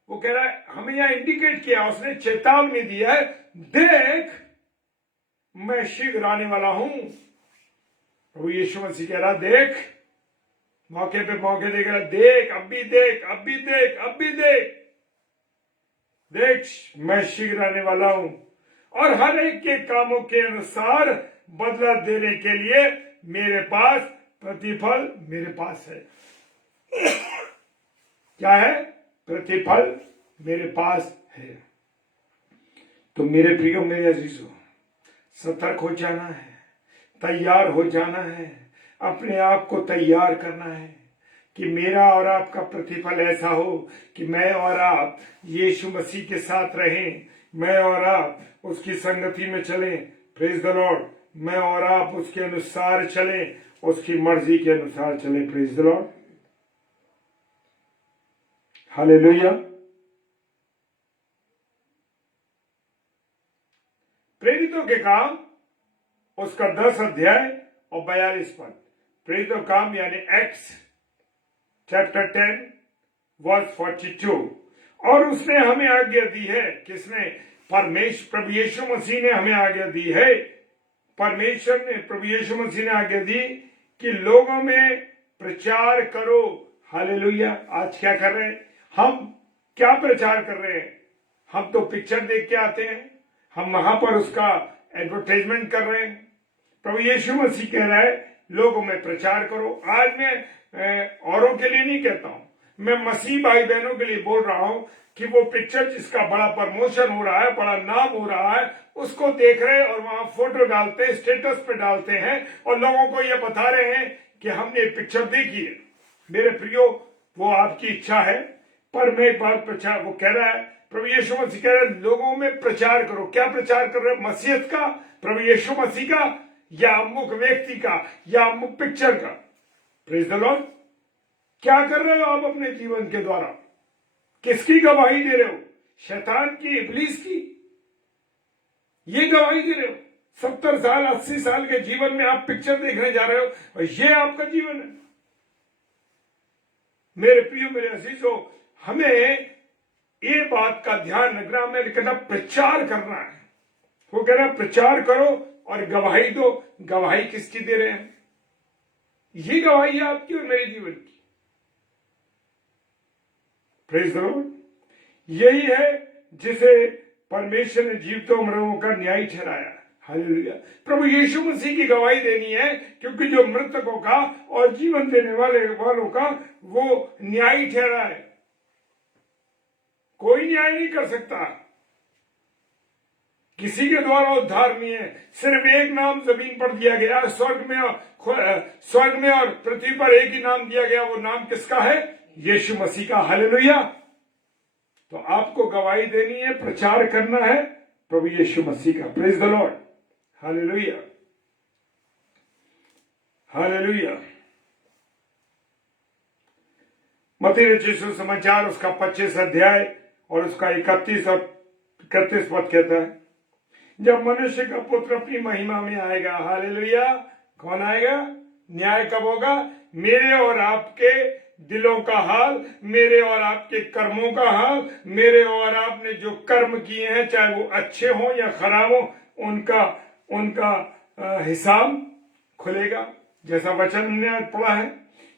वो कह रहा है, हमें यहां इंडिकेट किया, उसने चेतावनी दिया है, देख मैं शीघ्र आने वाला हूं। प्रभु यीशु मसीह कह रहा, देख, मौके पे मौके देख रहा, देख, अब भी देख, अब भी देख, अब भी देख, देख मैं शीघ्र आने वाला हूं और हर एक के कामों के अनुसार बदला देने के लिए मेरे पास प्रतिफल मेरे पास है। क्या है? प्रतिफल मेरे पास है। तो मेरे प्रियो, मेरे अजीजों, सतर्क हो जाना है, तैयार हो जाना है, अपने आप को तैयार करना है कि मेरा और आपका प्रतिफल ऐसा हो कि मैं और आप यीशु मसीह के साथ रहें, मैं और आप उसकी संगति में चलें। Praise the Lord. मैं और आप उसके अनुसार चलें, उसकी मर्जी के अनुसार चलें। Praise the Lord, hallelujah. प्रेरितों के काम उसका 10 अध्याय और 42 पद। प्रेरितों काम यानी एक्ट्स चैप्टर 10 वर्स 42। और उसने हमें आज्ञा दी है, किसने? परमेश्वर, प्रभु यीशु मसीह ने हमें आज्ञा दी है। परमेश्वर ने, प्रभु यीशु मसीह ने आज्ञा दी कि लोगों में प्रचार करो। हालेलुया। आज क्या कर रहे हैं हम? क्या प्रचार कर रहे हैं? हम तो पिक्चर देख के आते हैं, हम वहां पर उसका एडवर्टाइजमेंट कर रहे हैं। प्रभु यीशु मसीह कह रहा है लोगों में प्रचार करो। आज मैं औरों के लिए नहीं कहता हूं, मैं मसीह भाई बहनों के लिए बोल रहा हूं कि वो पिक्चर जिसका बड़ा प्रमोशन हो रहा है, बड़ा नाम हो रहा है, उसको देख रहे हैं और वहां फोटो डालते हैं, स्टेटस पे डालते हैं और लोगों को ये बता रहे हैं कि हमने पिक्चर देखी है। मेरे प्रियो, वो आपकी इच्छा है, पर मैं एक बात प्रचार, वो कह रहा है, प्रभु यीशु मसीह कह रहे हैं लोगों में प्रचार करो। क्या प्रचार कर रहे हैं? मसीहत का, प्रभु यीशु मसीह का, या अमुक व्यक्ति का, या अमुक पिक्चर का? Praise the Lord. क्या कर रहे हो आप अपने जीवन के द्वारा? किसकी गवाही दे रहे हो? शैतान की, इब्लीस की? ये गवाही दे रहे हो? 70 साल 80 साल के जीवन में आप पिक्चर देखने जा रहे हो और ये आपका जीवन है? मेरे प्रियो, मेरे अजीजों, हमें ये बात का ध्यान रखना, हमें कहना प्रचार करना है। वो कह रहा प्रचार करो और गवाही दो। गवाही किसकी दे रहे हैं? ये गवाही है आपकी और मेरे जीवन की। Praise the Lord. यही है जिसे परमेश्वर ने जीवितों मरों का न्याय ठहराया। हालेलुया। प्रभु यीशु मसीह की गवाही देनी है, क्योंकि जो मृतकों का और जीवन देने वालों का वो न्याय ठहरा है। कोई न्याय नहीं कर सकता, किसी के द्वारा उद्धार नहीं है। सिर्फ एक नाम जमीन पर दिया गया, स्वर्ग में और पृथ्वी पर एक ही नाम दिया गया। वो नाम किसका है? यीशु मसीह का। हालेलुया। तो आपको गवाही देनी है, प्रचार करना है प्रभु यीशु मसीह का। Praise the Lord. Hallelujah, hallelujah. मत्ती रचित सुसमाचार उसका 25 अध्याय और उसका 31 और 31 पद कहता है, जब मनुष्य का पुत्र अपनी महिमा में आएगा। हालेलुया। कौन आएगा? न्याय कब होगा? मेरे और आपके दिलों का हाल, मेरे और आपके कर्मों का हाल, मेरे और आपने जो कर्म किए हैं, चाहे वो अच्छे हों या खराब हों, उनका हिसाब खुलेगा, जैसा वचन ने आज पढ़ा है।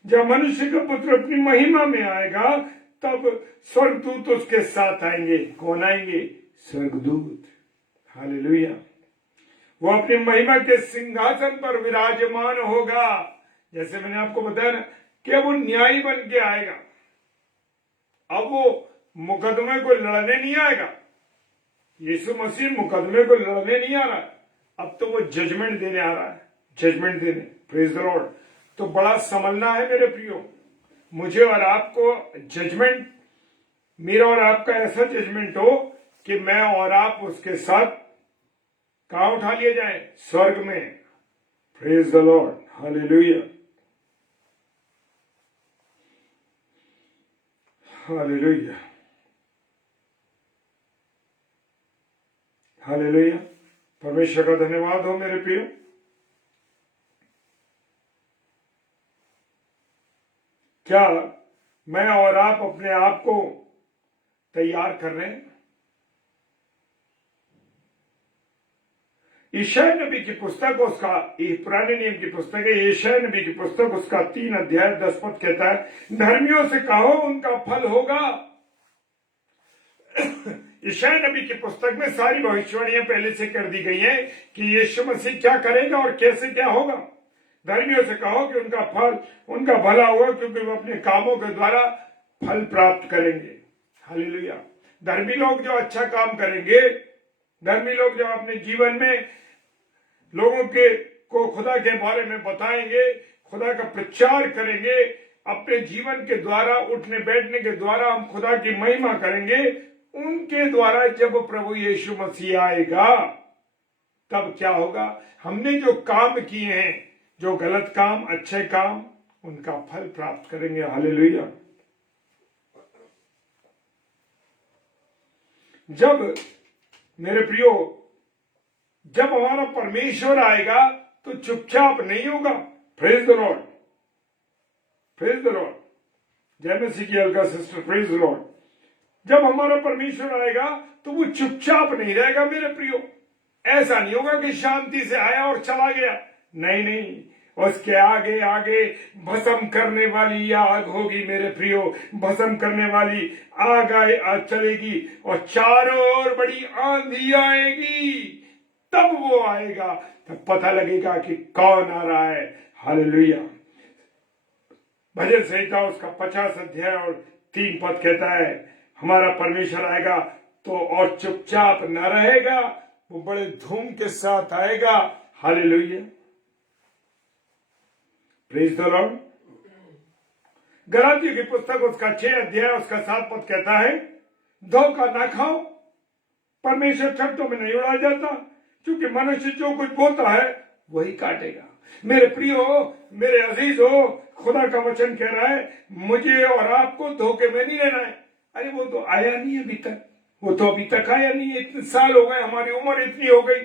जब मनुष्य का पुत्र अपनी महिमा में आएगा, तब स्वर्गदूत उसके साथ आएंगे। कौन आएंगे? स्वर्गदूत। हालेलुया। वो अपनी महिमा के सिंहासन पर विराजमान होगा। जैसे मैंने आपको बताया ना कि वो न्यायी बन के आएगा। अब वो मुकदमे को लड़ने नहीं आएगा। यीशु मसीह मुकदमे को लड़ने नहीं आ रहा है, अब तो वो जजमेंट देने आ रहा है, जजमेंट देने। Praise the Lord. तो बड़ा संभलना है मेरे प्रियो, मुझे और आपको जजमेंट, मेरा और आपका ऐसा जजमेंट हो कि मैं और आप उसके साथ कहां उठा लिए जाए? स्वर्ग में। Praise the Lord. Hallelujah, hallelujah, hallelujah. परमेश्वर का धन्यवाद हो मेरे प्रियो। क्या मैं और आप अपने आप को तैयार कर रहे हैं? यशायाह नबी की पुस्तक, उसका पुराने नियम की पुस्तक है, यशायाह नबी की पुस्तक, उसका 3 अध्याय 10 पद कहता है, धर्मियों से कहो उनका फल होगा। यशायाह नबी की पुस्तक में सारी भविष्यवाणियां पहले से कर दी गई हैं कि यीशु मसीह क्या करेगा और कैसे क्या होगा। धर्मियों से कहो कि उनका फल, उनका भला होगा, क्योंकि वो अपने कामों के द्वारा फल प्राप्त करेंगे। हालेलुया। धर्मी लोग जो अच्छा काम करेंगे, धर्मी लोग जो अपने जीवन में लोगों के को खुदा के बारे में बताएंगे, खुदा का प्रचार करेंगे, अपने जीवन के द्वारा, उठने बैठने के द्वारा हम खुदा की महिमा करेंगे, उनके द्वारा जब प्रभु यीशु मसीह आएगा तब क्या होगा? हमने जो काम किए हैं, जो गलत काम, अच्छे काम, उनका फल प्राप्त करेंगे। हालेलुया। जब मेरे प्रियो, जब हमारा परमेश्वर आएगा तो चुपचाप नहीं होगा। Praise the Lord, praise the Lord. जय मसीह की Alka sister, praise the Lord. जब हमारा परमेश्वर आएगा तो वो चुपचाप नहीं रहेगा मेरे प्रियो। ऐसा नहीं होगा कि शांति से आया और चला गया। नहीं नहीं, उसके आगे आगे भस्म करने वाली आग होगी मेरे प्रियो। भस्म करने वाली आग चलेगी और चारों ओर बड़ी आंधी आएगी। तब वो आएगा, तब पता लगेगा कि कौन आ रहा है। हालेलुया। भजन संहिता उसका 50 अध्याय और 3 पद कहता है, हमारा परमेश्वर आएगा तो और चुपचाप न रहेगा, वो बड़े धूम के साथ आएगा। हालेलुया। Praise the Lord. गलातियों की पुस्तक उसका 6 अध्याय उसका 7 पद कहता है, धोखा ना खाओ, परमेश्वर ठट्टों में नहीं उड़ाया जाता, क्योंकि मनुष्य जो कुछ बोता है वही काटेगा। मेरे प्रियो, मेरे अजीज हो, खुदा का वचन कह रहा है मुझे और आपको धोखे में नहीं रहना है। अरे वो तो आया नहीं अभी तक, वो तो अभी तक आया नहीं है। इतने साल हो गए, हमारी उम्र इतनी हो गई।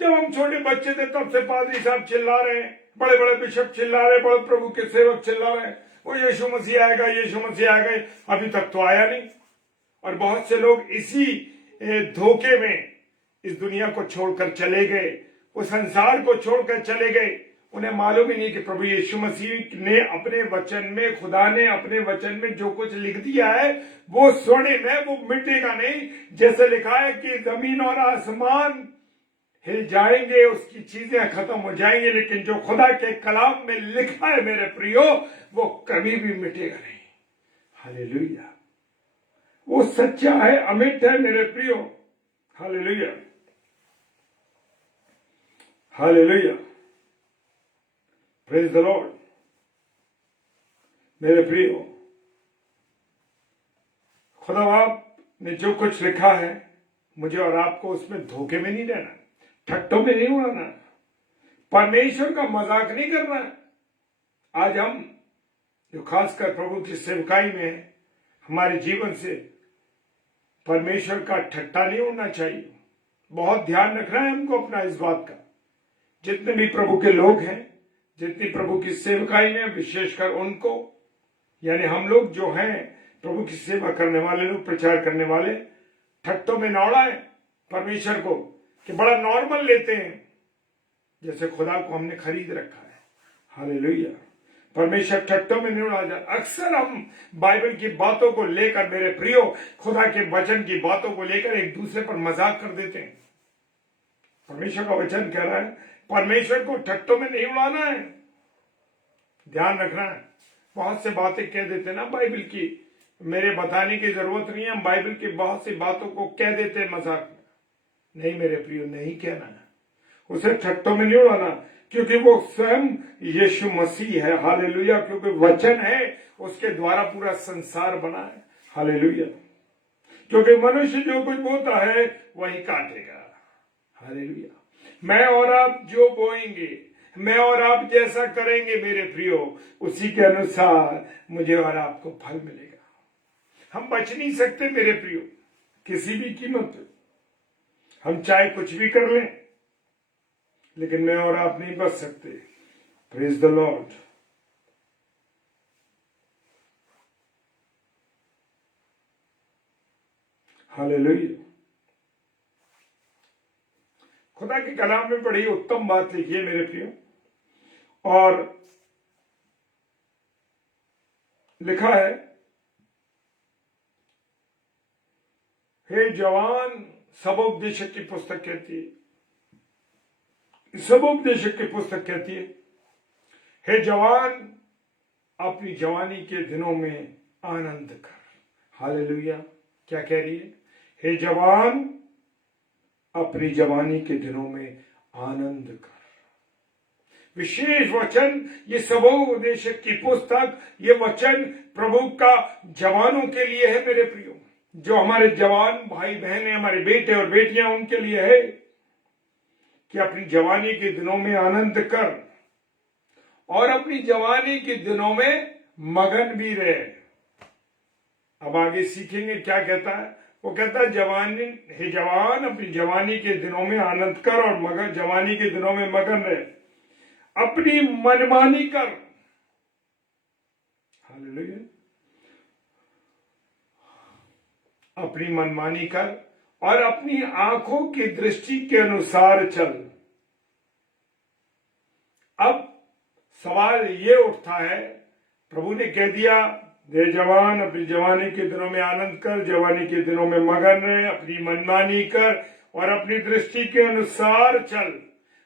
जब हम छोटे बच्चे थे तब से पादरी साहब चिल्ला रहे हैं, बड़े बड़े बिशप चिल्ला रहे, बड़े प्रभु के सेवक चिल्ला रहे हैं, वो यीशु मसीह आएगा, यीशु मसीह आएगा। अभी तक तो आया नहीं। और बहुत से लोग इसी धोखे में इस दुनिया को छोड़कर चले गए, वो संसार को छोड़कर चले गए। उन्हें मालूम ही नहीं कि प्रभु यीशु मसीह ने अपने वचन में, खुदा ने अपने वचन में जो कुछ लिख दिया है वो स्वर्णिम है, वो मिटेगा नहीं। जैसे लिखा है कि जमीन और आसमान हिल जाएंगे, उसकी चीजें खत्म हो जाएंगी, लेकिन जो खुदा के कलाम में लिखा है मेरे प्रियो, वो कभी भी मिटेगा नहीं। हालेलुया। वो सच्चा है, अमिट है मेरे प्रियो। Hallelujah, hallelujah. Praise the Lord. मेरे प्रियो, खुदा बाप ने जो कुछ लिखा है, मुझे और आपको उसमें धोखे में नहीं रहना, ठट्टों में नहीं उड़ाना, परमेश्वर का मजाक नहीं करना। आज हम जो खासकर प्रभु की सेवकाई में है, हमारे जीवन से परमेश्वर का ठट्टा नहीं उड़ना चाहिए। बहुत ध्यान रखना है हमको अपना इस बात का। जितने भी प्रभु के लोग हैं, जितनी प्रभु की सेवकाई में, विशेषकर उनको, यानी हम लोग जो हैं प्रभु की सेवा करने वाले लोग, प्रचार करने वाले, ठट्टों में न उड़ाएं परमेश्वर को कि बड़ा नॉर्मल लेते हैं, जैसे खुदा को हमने खरीद रखा है। हालेलुया। परमेश्वर ठट्टों में नहीं उड़ा जाता। अक्सर हम बाइबल की बातों को लेकर मेरे प्रियो, खुदा के वचन की बातों को लेकर एक दूसरे पर मजाक कर देते हैं। परमेश्वर का वचन कह रहा है परमेश्वर को ठट्टों में नहीं उड़ाना है, ध्यान रखना है। बहुत से बातें कह देते ना बाइबल की, मेरे बताने की जरूरत नहीं है, हम बाइबल की बहुत सी बातों को कह देते हैं मजाक में। नहीं मेरे प्रियो, नहीं कहना है, उसे ठट्टों में नहीं उड़ाना, क्योंकि वो स्वयं यीशु मसीह है। हालेलुया। क्योंकि वचन है, उसके द्वारा पूरा संसार बना है। हालेलुया। क्योंकि मनुष्य जो कुछ बोता है वही काटेगा। हालेलुया। मैं और आप जो बोएंगे, मैं और आप जैसा करेंगे मेरे प्रियो, उसी के अनुसार मुझे और आपको फल मिलेगा। हम बच नहीं सकते मेरे प्रियो किसी भी कीमत पे, हम चाहे कुछ भी कर लें, लेकिन मैं और आप नहीं बच सकते। Praise the Lord. हालेलुया। खुदा के कलाम में बड़ी उत्तम बात लिखी है मेरे प्रियो, और लिखा है, हे जवान, सबोपदेशक की पुस्तक कहती है, सबोपदेशक की पुस्तक कहती है, हे जवान, अपनी जवानी के दिनों में आनंद कर। हालेलुया। क्या कह रही है? हे जवान, अपनी जवानी के दिनों में आनंद कर। विशेष वचन, ये सबोपदेशक की पुस्तक, ये वचन प्रभु का जवानों के लिए है मेरे प्रियो। जो हमारे जवान भाई बहन हैं, हमारे बेटे और बेटियां, उनके लिए है कि अपनी जवानी के दिनों में आनंद कर और अपनी जवानी के दिनों में मगन भी रहे। अब आगे सीखेंगे क्या कहता है। वो कहता है जवानी, हे जवान, अपनी जवानी के दिनों में आनंद कर और मगन, जवानी के दिनों में मगन रहे, अपनी मनमानी कर। हालेलुया। अपनी मनमानी कर और अपनी आंखों की दृष्टि के अनुसार चल। अब सवाल ये उठता है, प्रभु ने कह दिया, हे जवान, अपनी जवानी के दिनों में आनंद कर, जवानी के दिनों में मगन रहे, अपनी मनमानी कर और अपनी दृष्टि के अनुसार चल।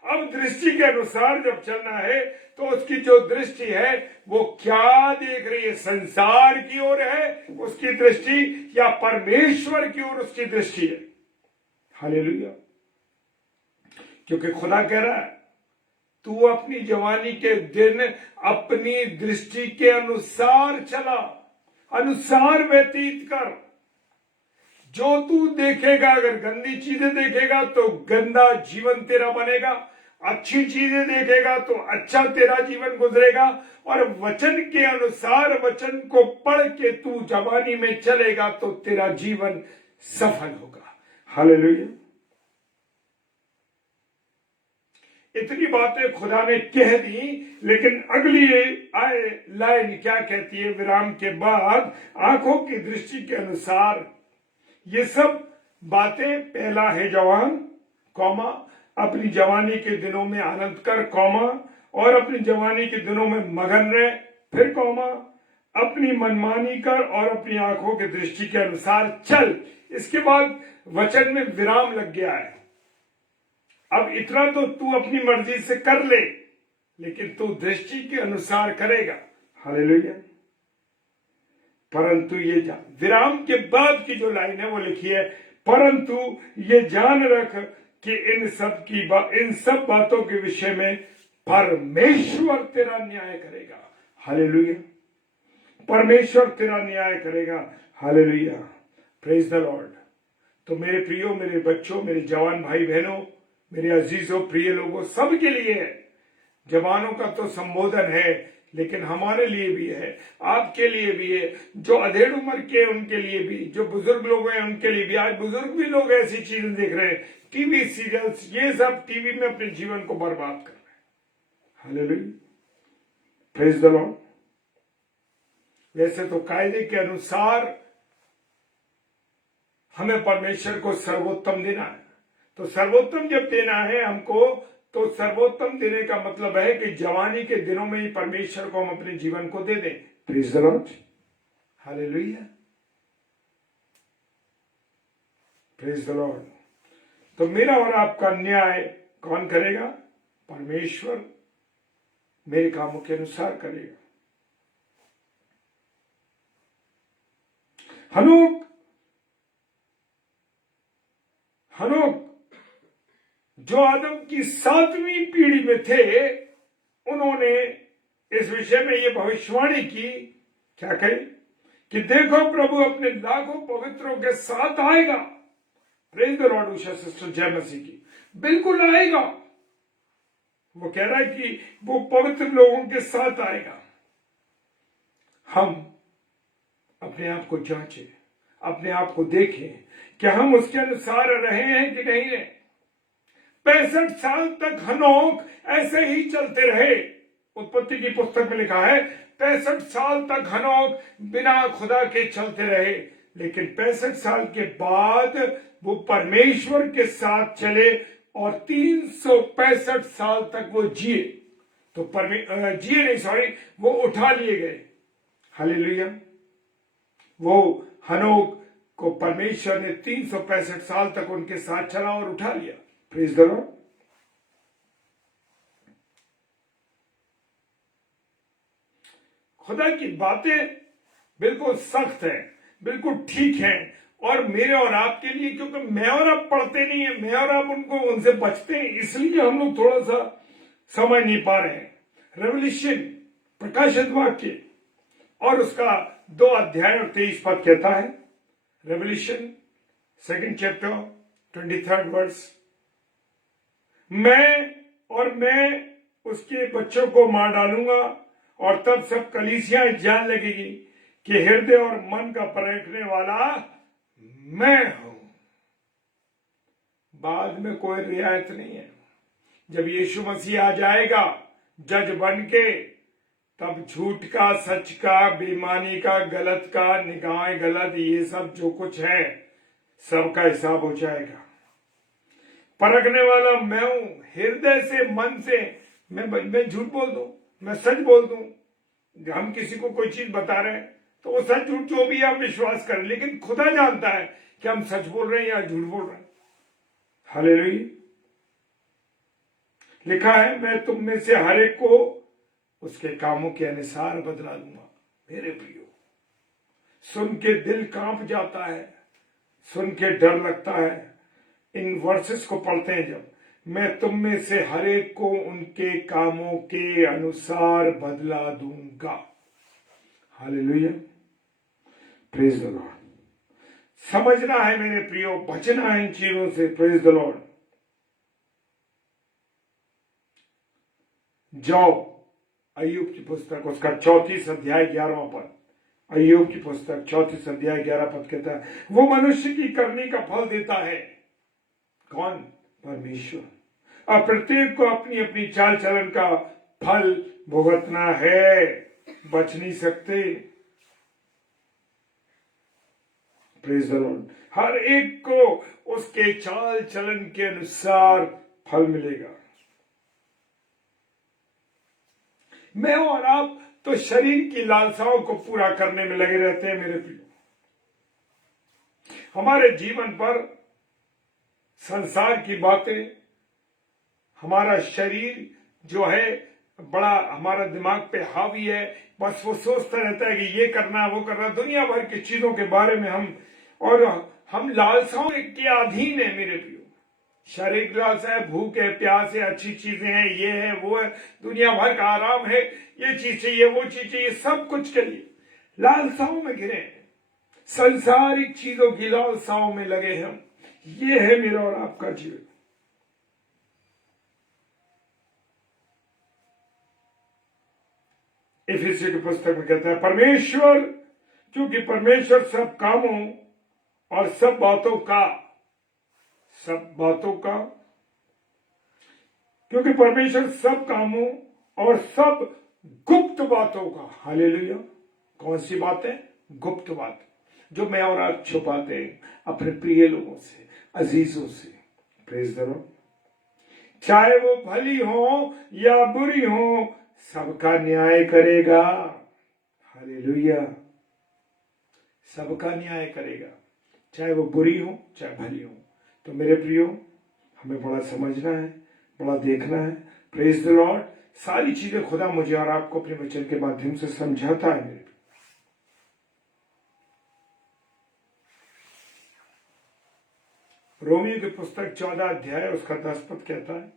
अब दृष्टि के अनुसार जब चलना है तो उसकी जो दृष्टि है वो क्या देख रही है? संसार की ओर है उसकी दृष्टि या परमेश्वर की ओर उसकी दृष्टि है? हालेलुया। क्योंकि खुदा कह रहा है, तू अपनी जवानी के दिन अपनी दृष्टि के अनुसार चला, अनुसार व्यतीत कर। जो तू देखेगा, अगर गंदी चीजें देखेगा तो गंदा जीवन तेरा बनेगा, अच्छी चीजें देखेगा तो अच्छा तेरा जीवन गुजरेगा, और वचन के अनुसार वचन को पढ़ के तू जवानी में चलेगा तो तेरा जीवन सफल होगा। हालेलुया। इतनी बातें खुदा ने कह दी, लेकिन अगली आए लाइन क्या कहती है? विराम के बाद, आंखों की दृष्टि के अनुसार। ये सब बातें, पहला है जवान, कौमा, अपनी जवानी के दिनों में आनंद कर, कौमा, और अपनी जवानी के दिनों में मगन रहे, फिर कौमा, अपनी मनमानी कर और अपनी आंखों की दृष्टि के अनुसार चल। इसके बाद वचन में विराम लग गया है। अब इतना तो तू अपनी मर्जी से कर ले, लेकिन तू दृष्टि के अनुसार करेगा। हालेलुया। परंतु ये जान, विराम के बाद की जो लाइन है वो लिखी है, परंतु ये जान रख कि इन सब बातों के विषय में परमेश्वर तेरा न्याय करेगा। हालेलुया। परमेश्वर तेरा न्याय करेगा। हालेलुया। Praise the Lord. तो मेरे प्रियो, मेरे बच्चों, मेरे जवान भाई बहनों, मेरे अजीजों, प्रिय लोगों, सबके लिए है। जवानों का तो संबोधन है, लेकिन हमारे लिए भी है, आपके लिए भी है, जो अधेड़ उम्र के उनके लिए भी, जो बुजुर्ग लोग हैं उनके लिए भी। आज बुजुर्ग भी लोग ऐसी चीजें देख रहे हैं, टीवी सीरियल्स, ये सब टीवी में अपने जीवन को बर्बाद कर रहे हैं। हालेलुया। Praise the Lord. वैसे तो कायदे के अनुसार हमें परमेश्वर को सर्वोत्तम देना है, तो सर्वोत्तम जब देना है हमको, तो सर्वोत्तम देने का मतलब है कि जवानी के दिनों में ही परमेश्वर को हम अपने जीवन को दे दें। Praise the Lord. Hallelujah. Praise the Lord. तो मेरा और आपका न्याय कौन करेगा? परमेश्वर मेरे कामों के अनुसार करेगा। हनोक जो आदम की 7वीं पीढ़ी में थे, उन्होंने इस विषय में यह भविष्यवाणी की, क्या कही? कि देखो प्रभु अपने लाखों पवित्रों के साथ आएगा। Praise the Lord Usha sister जय मसीह की। बिल्कुल आएगा। वो कह रहा है कि वो पवित्र लोगों के साथ आएगा। हम अपने आप को जांचें, अपने आप को देखें कि हम उसके अनुसार रहे हैं कि नहीं रहे। 65 साल तक हनोक ऐसे ही चलते रहे। उत्पत्ति की पुस्तक में लिखा है 65 साल तक हनोक बिना खुदा के चलते रहे, लेकिन 65 साल के बाद वो परमेश्वर के साथ चले और 365 साल तक वो जिए। तो वो उठा लिए गए। हालेलुया। वो हनोक को परमेश्वर ने 365 साल तक उनके साथ चला और उठा लिया। Praise the Lord. खुदा की बातें बिल्कुल सख्त है, बिल्कुल ठीक है, और मेरे और आपके लिए, क्योंकि मैं और आप पढ़ते नहीं है, मैं और आप उनसे बचते हैं, इसलिए हम लोग थोड़ा सा समझ नहीं पा रहे हैं। रेवल्यूशन प्रकाशित वाक्य और उसका 2 अध्याय और 23 पद कहता है, revolution 2nd chapter 23rd verse, मैं उसके बच्चों को मार डालूंगा और तब सब कलीसियां जान लगेगी कि हृदय और मन का परखने वाला मैं हूं। बाद में कोई रियायत नहीं है। जब यीशु मसीह आ जाएगा जज बन के, तब झूठ का, सच का, बेईमानी का, गलत का, निगाहें गलत, ये सब जो कुछ है सबका हिसाब हो जाएगा। परखने वाला मैं हूं, हृदय से, मन से। मैं झूठ बोल दूं, मैं सच बोल दूं। हम किसी को कोई चीज बता रहे हैं तो वो सच झूठ जो भी आप विश्वास करें, लेकिन खुदा जानता है कि हम सच बोल रहे हैं या झूठ बोल रहे हैं। हालेलुया। लिखा है, मैं तुम में से हर एक को उसके कामों के अनुसार बदला दूंगा। मेरे प्रियो, सुन के दिल कांप जाता है, सुन के डर लगता है। इन वर्सेस को पढ़ते हैं जब, मैं तुम में से हर एक को उनके कामों के अनुसार बदला दूंगा। हालेलुया। Praise the Lord. समझना है मेरे प्रियो, बचना है इन चीजों से। Praise the Lord. जाओ, अय्यूब की पुस्तक उसका 34 अध्याय 11वां पद। अय्यूब की पुस्तक 34 अध्याय 11 पद कहता है, वो मनुष्य की करनी का फल देता है। कौन? परमेश्वर। और प्रत्येक को अपनी अपनी चाल चलन का फल भुगतना है। बच नहीं सकते। Praise the Lord. हर एक को उसके चाल चलन के अनुसार फल मिलेगा। मैं और आप तो शरीर की लालसाओं को पूरा करने में लगे रहते हैं मेरे प्रिय। हमारे जीवन पर संसार की बातें, हमारा शरीर जो है बड़ा हमारा दिमाग पे हावी है। बस वो सोचता रहता है कि ये करना, वो करना, दुनिया भर की चीजों के बारे में हम लालसाओं के अधीन है मेरे प्रियो। शारीरिक लालसा है, भूख है, प्यास है, अच्छी चीजें हैं, ये है, वो है, दुनिया भर का आराम है, ये चीज चाहिए, वो चीज चाहिए, सब कुछ के लिए लालसाओं में घिरे हैं। संसारिक चीजों की लालसाओं में लगे हम। ये है मेरा और आपका जीवन। इफिसी की पुस्तक में कहता है, परमेश्वर, क्योंकि परमेश्वर सब कामों और सब बातों का, क्योंकि परमेश्वर सब कामों और सब गुप्त बातों का, हालेलुया। कौन सी बातें? गुप्त बात, जो मैं और आप छुपाते हैं अपने प्रिय लोगों से, अजीजों से। Praise the Lord. चाहे वो भली हो या बुरी हो, सबका न्याय करेगा। हालेलुया। सबका न्याय करेगा, चाहे वो बुरी हो चाहे भली हो। तो मेरे प्रियो, हमें बड़ा समझना है, बड़ा देखना है। Praise the Lord. सारी चीजें खुदा मुझे और आपको अपने वचन के माध्यम से समझाता है। मेरे रोमियो की पुस्तक 14 अध्याय उसका 10 पद कहता है,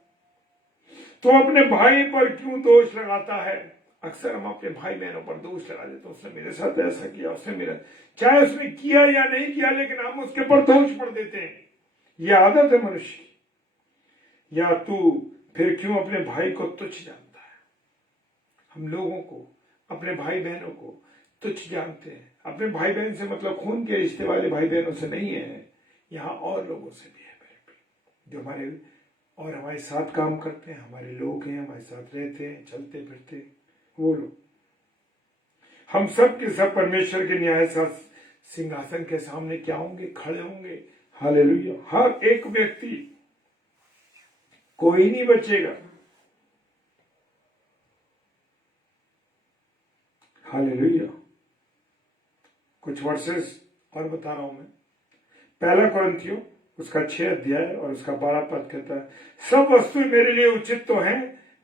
तो अपने भाई पर क्यों दोष लगाता है। अक्सर हम अपने भाई बहनों पर दोष लगा देते, उसने मेरे साथ ऐसा किया, उसने मेरा, चाहे उसने किया या नहीं किया, लेकिन हम उसके पर दोष पड़ देते हैं। यह आदत है मनुष्य की। या तू फिर क्यों अपने भाई को तुच्छ जानता है। हम लोगों को, अपने भाई बहनों को तुच्छ जानते हैं। अपने भाई बहन से मतलब खून के रिश्ते वाले भाई बहनों से नहीं है, यहाँ और लोगों से भी है मेरे पे, जो हमारे और हमारे साथ काम करते हैं, हमारे लोग हैं, हमारे साथ रहते हैं, चलते फिरते हैं, वो लोग। हम सब के सब परमेश्वर के न्याय सिंहासन के सामने क्या होंगे, खड़े होंगे। हालेलुया। हर एक व्यक्ति, कोई नहीं बचेगा। हालेलुया। कुछ वर्सेस और बता रहा हूं मैं। पहला कुरिन्थियों उसका 6 अध्याय और उसका 12 पद कहता है, सब वस्तुएं मेरे लिए उचित तो हैं,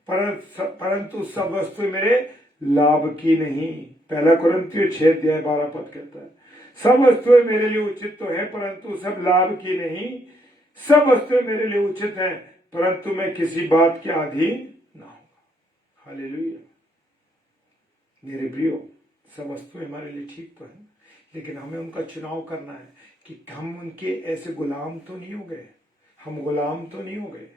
परंतु सब वस्तुएं मेरे लाभ की नहीं। पहला कुरिन्थियों 6 अध्याय 12 पद कहता है, सब वस्तुएं मेरे लिए उचित तो है, परंतु सब लाभ की नहीं। सब वस्तुएं मेरे लिए उचित हैं, परंतु मैं किसी बात के अधीन ना होगा। हालेलुया। मेरे प्रियो, सब वस्तुएं हमारे लिए ठीक तो है, लेकिन हमें उनका चुनाव करना है कि हम उनके ऐसे गुलाम तो नहीं हो गए, हम गुलाम तो नहीं हो गए,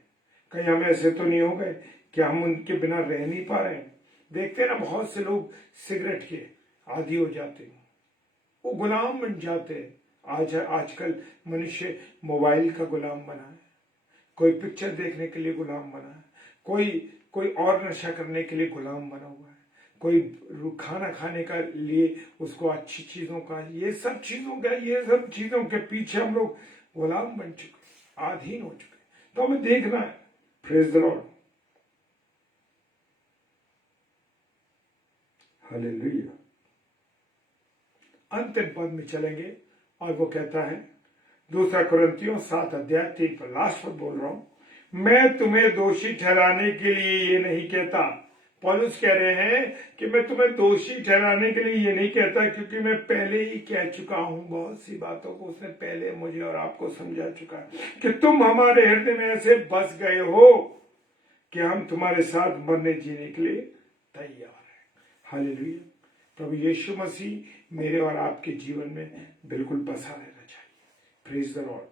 कहीं हम ऐसे तो नहीं हो गए कि हम उनके बिना रह नहीं पा रहे हैं। देखते हैं ना, बहुत से लोग सिगरेट के आदी हो जाते हैं, वो गुलाम बन जाते हैं। आजकल मनुष्य मोबाइल का गुलाम बना है, कोई पिक्चर देखने के लिए गुलाम बना है, कोई और नशा करने के लिए गुलाम बना हुआ है, कोई खाना खाने का लिए उसको अच्छी चीजों का, ये सब चीजों के पीछे हम लोग गुलाम बन चुके, अधीन हो चुके। तो हमें देखना है। Praise the Lord. हालेलुया। अंतिम पद में चलेंगे और वो कहता है, दूसरा कुरिन्थियों 7 अध्याय 3 पर, लास्ट पर बोल रहा हूं, मैं तुम्हें दोषी ठहराने के लिए ये नहीं कहता। पौलुस कह रहे हैं कि मैं तुम्हें दोषी ठहराने के लिए ये नहीं कहता, क्योंकि मैं पहले ही कह चुका हूं, बहुत सी बातों को उसने पहले मुझे और आपको समझा चुका है कि तुम हमारे हृदय में ऐसे बस गए हो कि हम तुम्हारे साथ मरने जीने के लिए तैयार हैं। हालेलुया। प्रभु यीशु मसीह मेरे और आपके जीवन में बिल्कुल बसा रहना चाहिए। Praise the Lord.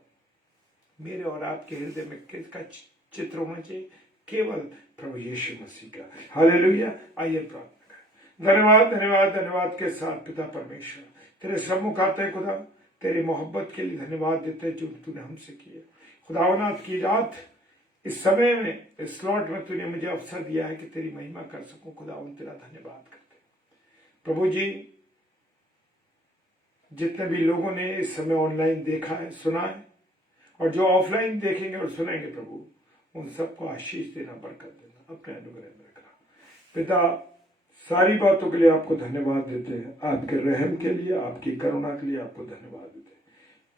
मेरे और आपके हृदय में किसका चित्र होना चाहिए? केवल प्रभु यीशु मसीह का। हालेलुया। आइए प्रार्थना करें। धन्यवाद धन्यवाद धन्यवाद के साथ पिता परमेश्वर, तेरे सम्मुख आते हैं खुदा, तेरी मोहब्बत के लिए धन्यवाद देते हैं जो तूने हमसे किया। खुदावनाथ की रात, इस समय में, इस स्लॉट में तूने मुझे अवसर दिया है कि तेरी महिमा कर सकूं। खुदावन तेरा धन्यवाद करते प्रभु जी। जितने भी लोगों ने इस समय ऑनलाइन देखा है, सुना है, और जो ऑफलाइन देखेंगे और सुनेंगे, प्रभु उन सबको आशीष देना, बरकत देना, अपने अनुग्रह में रखना। पिता, सारी बातों के लिए आपको धन्यवाद देते हैं, आपके रहम के लिए, आपकी करुणा के लिए आपको धन्यवाद देते हैं।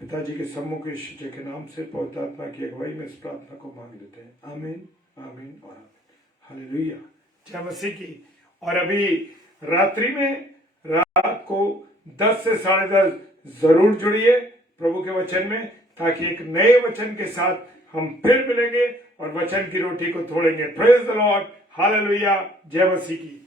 पिताजी के सम्मुख यीशु के नाम से पवित्र आत्मा की अगुवाई में इस प्रार्थना को मांग लेते हैं। आमीन, आमीन और आमीन। हालेलुया। जय मसीह की। और अभी रात्रि में, रात को 10 से 10:30 जरूर जुड़िए प्रभु के वचन में, ताकि एक नए वचन के साथ हम फिर मिलेंगे और वचन की रोटी को तोड़ेंगे। Praise the Lord. हालेलुया। जय मसीह की।